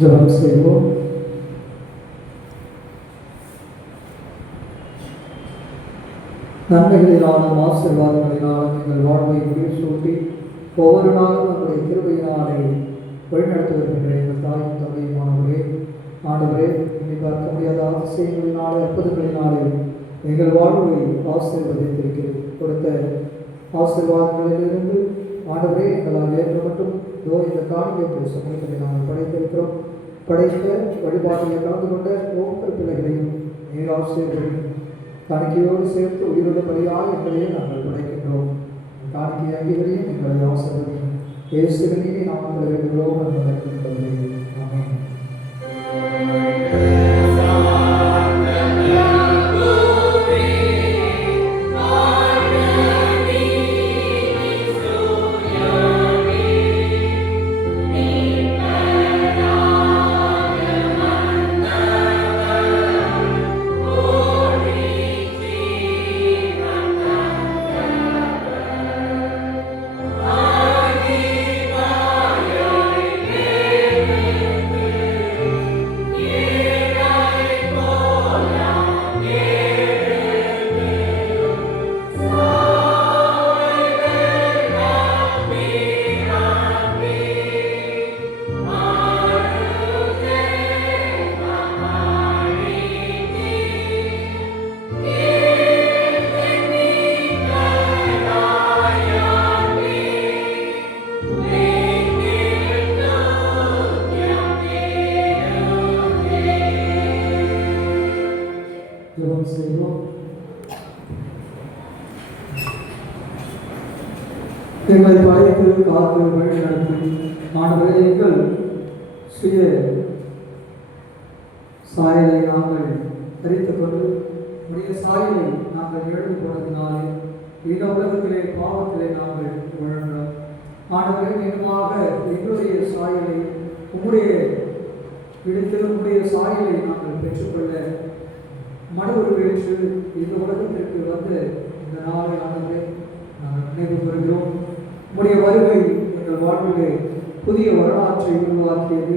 ஜெபம் செய்வோம். நன்மைகளினாலும் ஆசீர்வாதங்களினாலும் எங்கள் வாழ்வை சூட்டி ஒவ்வொரு நாளும் நம்முடைய கிருபையினாலே வழிநடத்தி வருகின்ற எங்கள் தாயும் தந்தையுமானவரே, ஆண்டவரே, இனி பார்க்க முடியாத அதிசயங்களினாலே அற்புதங்களினாலே எங்கள் வாழ்வை ஆசீர்வதித்திருக்கிறது. கொடுத்த ஆசீர்வாதங்களிலிருந்து ஆண்டவரே எங்களால் ஏற்ற மட்டும் இந்த காணிக்கை சமூகத்தை நாங்கள் படைத்திருக்கிறோம். படைத்த வழிபாட்டில் கலந்து கொண்ட ஒவ்வொரு பிள்ளைகளையும் நீர் ஆசீர்வதியும். காணிக்கையோடு சேர்த்து உயிருள்ள பலியாக எங்களையும் நாங்கள் படைக்கின்றோம். காணிக்கை அங்கீகரியும் எங்களை ஆசீர்வதியும். இயேசுவின் நீதி நாமத்தில் வேண்டுகிறோம் என்பதை ஆமென். Amen. எங்களை படைத்து காத்து வழி நடத்தி ஆண்டவரே எங்கள் சுய சாயலை நாங்கள் தரித்துக் கொண்டு உடைய சாயலை நாங்கள் எழுந்து போனதினாலே இந்த உலகத்திலே பாவத்திலே நாங்கள் உழன்றோம். ஆண்டவரே மீண்டுமாக எங்களுடைய சாயலை உம்முடைய இடத்தில் உம்முடைய சாயலை நாங்கள் பெற்றுக்கொள்ள மன உருவேற்று இந்த உலகத்திற்கு வந்து இந்த நாளை ஆண்டவரே நாங்கள் நினைவு கூறுகிறோம். உம்முடைய வருகை எங்கள் வாழ்விலே புதிய வரலாற்றை உருவாக்கியது.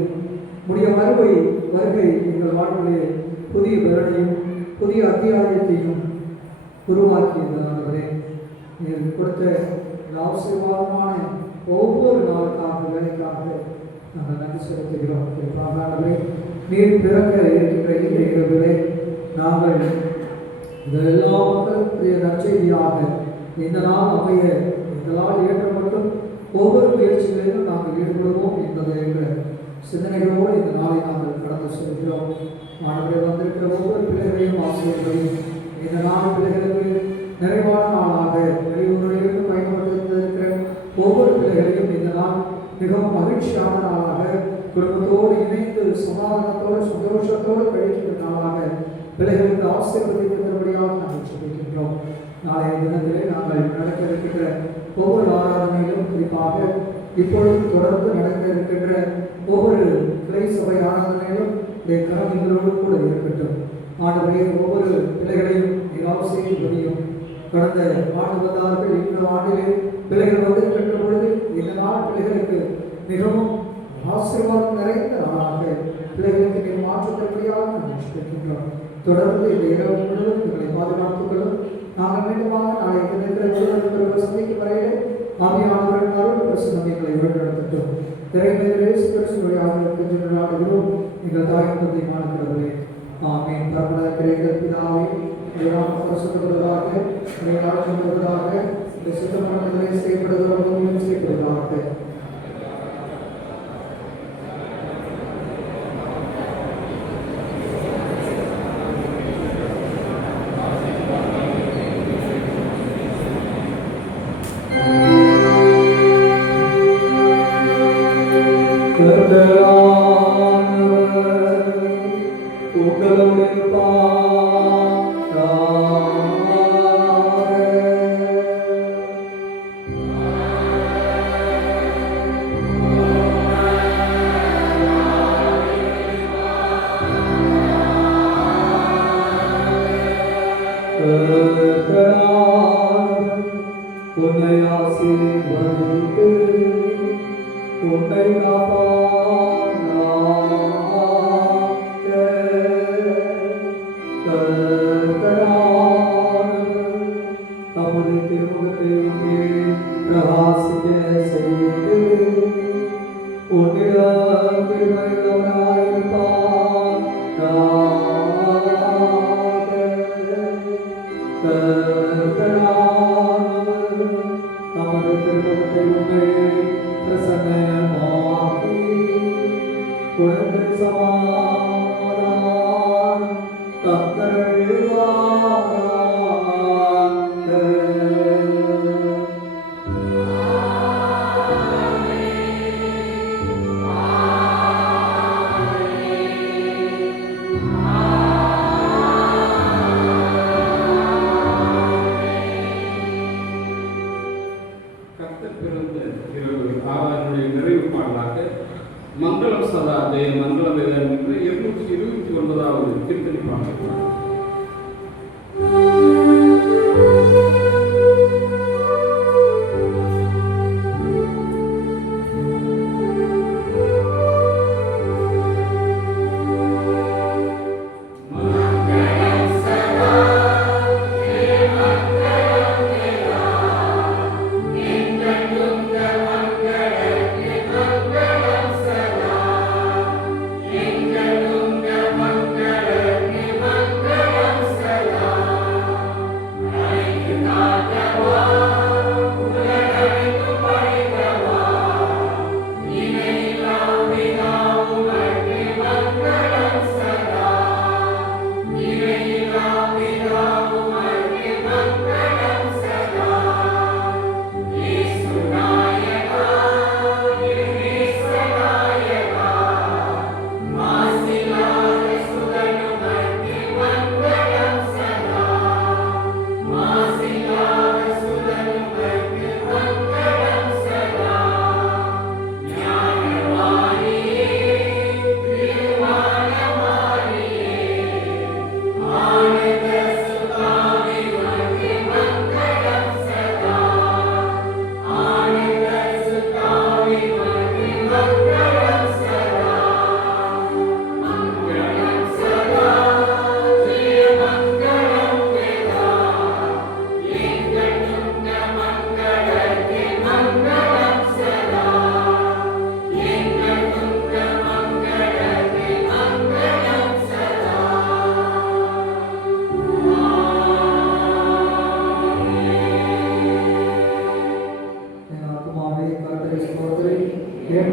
உம்முடைய வருகை எங்கள் வாழ்விலே புதிய பலனையும் புதிய அத்தியாயத்தையும் உருவாக்கியது. ஆண்டவரே நீர் கொடுத்த இந்த ஆசீர்வாதமான ஒவ்வொரு நாளுக்காக வேலைக்காக நாங்கள் நன்றி செலுத்துகிறோம். ஆண்டவரே நீர் பிறக்க இருக்கின்ற இந்த இரவிலே நாங்கள் இதெல்லா மக்களுடைய நற்செய்தியாக இந்த நாள் அமைய எங்களால் ஏற்றப்பட்டும் ஒவ்வொரு முயற்சிகளிலும் நாங்கள் ஈடுபடுவோம் என்பதை என்ற சிந்தனைகளோடு இந்த நாளை நாங்கள் கடந்து செல்கிறோம். ஆண்டவரே வந்திருக்கிற ஒவ்வொரு பிள்ளைகளையும் ஆசிரியர்களையும் இந்த நாள் பிள்ளைகளுக்கு நிறைவான நாளாக வெளியூரிலிருந்து பயன்படுத்திருக்கிற ஒவ்வொரு பிள்ளைகளையும் இந்த நாள் மிகவும் மகிழ்ச்சியான நாளாக குடும்பத்தோடு இணைந்து சமாதானத்தோடு சந்தோஷத்தோடு கழிக்கின்ற நாளாக பிள்ளைகளுக்கு ஆசீர்வதிக்கிறபடியாக நாங்கள் சொல்லிக்கின்றோம். நாளைய தினத்திலே நாங்கள் நடக்க இருக்கின்ற ஒவ்வொரு ஆராதனையிலும் குறிப்பாக இப்பொழுது தொடர்ந்து நடக்க இருக்கின்ற ஒவ்வொரு கிளை சபை ஆராதனையிலும் கரங்களோடு கூட இருக்கட்டும். ஆண்டவரே ஒவ்வொரு பிள்ளைகளையும் ஆசீர்வதியும். கடந்த ஆண்டு வந்தார்கள், இந்த ஆண்டிலே பிள்ளைகள் வந்திருக்கின்ற பொழுது இந்த நாள் பிள்ளைகளுக்கு மிகவும் ஆசீர்வாதம் நிறைந்த நாளாக பிள்ளைகளுக்கு நீர் மாற்றத்தபடியாக நாங்கள் சொல்கின்றோம். தொடர்ந்து இந்த இரவு முழுவதும் எங்களை பாதுகாப்புகளும் நாங்கள் மீண்டுமாக நாளை தினத்தில் சந்திக்கும் வரையிலே ஆவியானவரின் அருள் பிரசன்னங்களை வழிநடத்தட்டும். எங்கள் தாய் தந்தை மாணவர்களே ஆமீன். பரமபிதாவே பிதாவே பிரசன்னப்படுவதாக இந்த சுத்தமனங்களை செய்யப்படுவதாக செய்யப்படுவதாக. மங்களம் சதா ஜெய மங்களம் என்று 229வது கீர்த்தனை பாடல். Mangala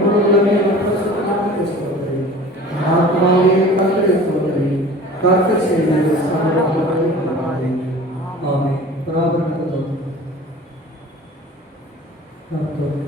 முழுவதுமே நாட்டுக்கு சோதனை ஆத்மாவே கர்த்தரை சோதனை கர்த்தர் செய்த சமர்ப்பணத்தை ஆமே ஆமே பிரார்த்தனை கர்த்தர்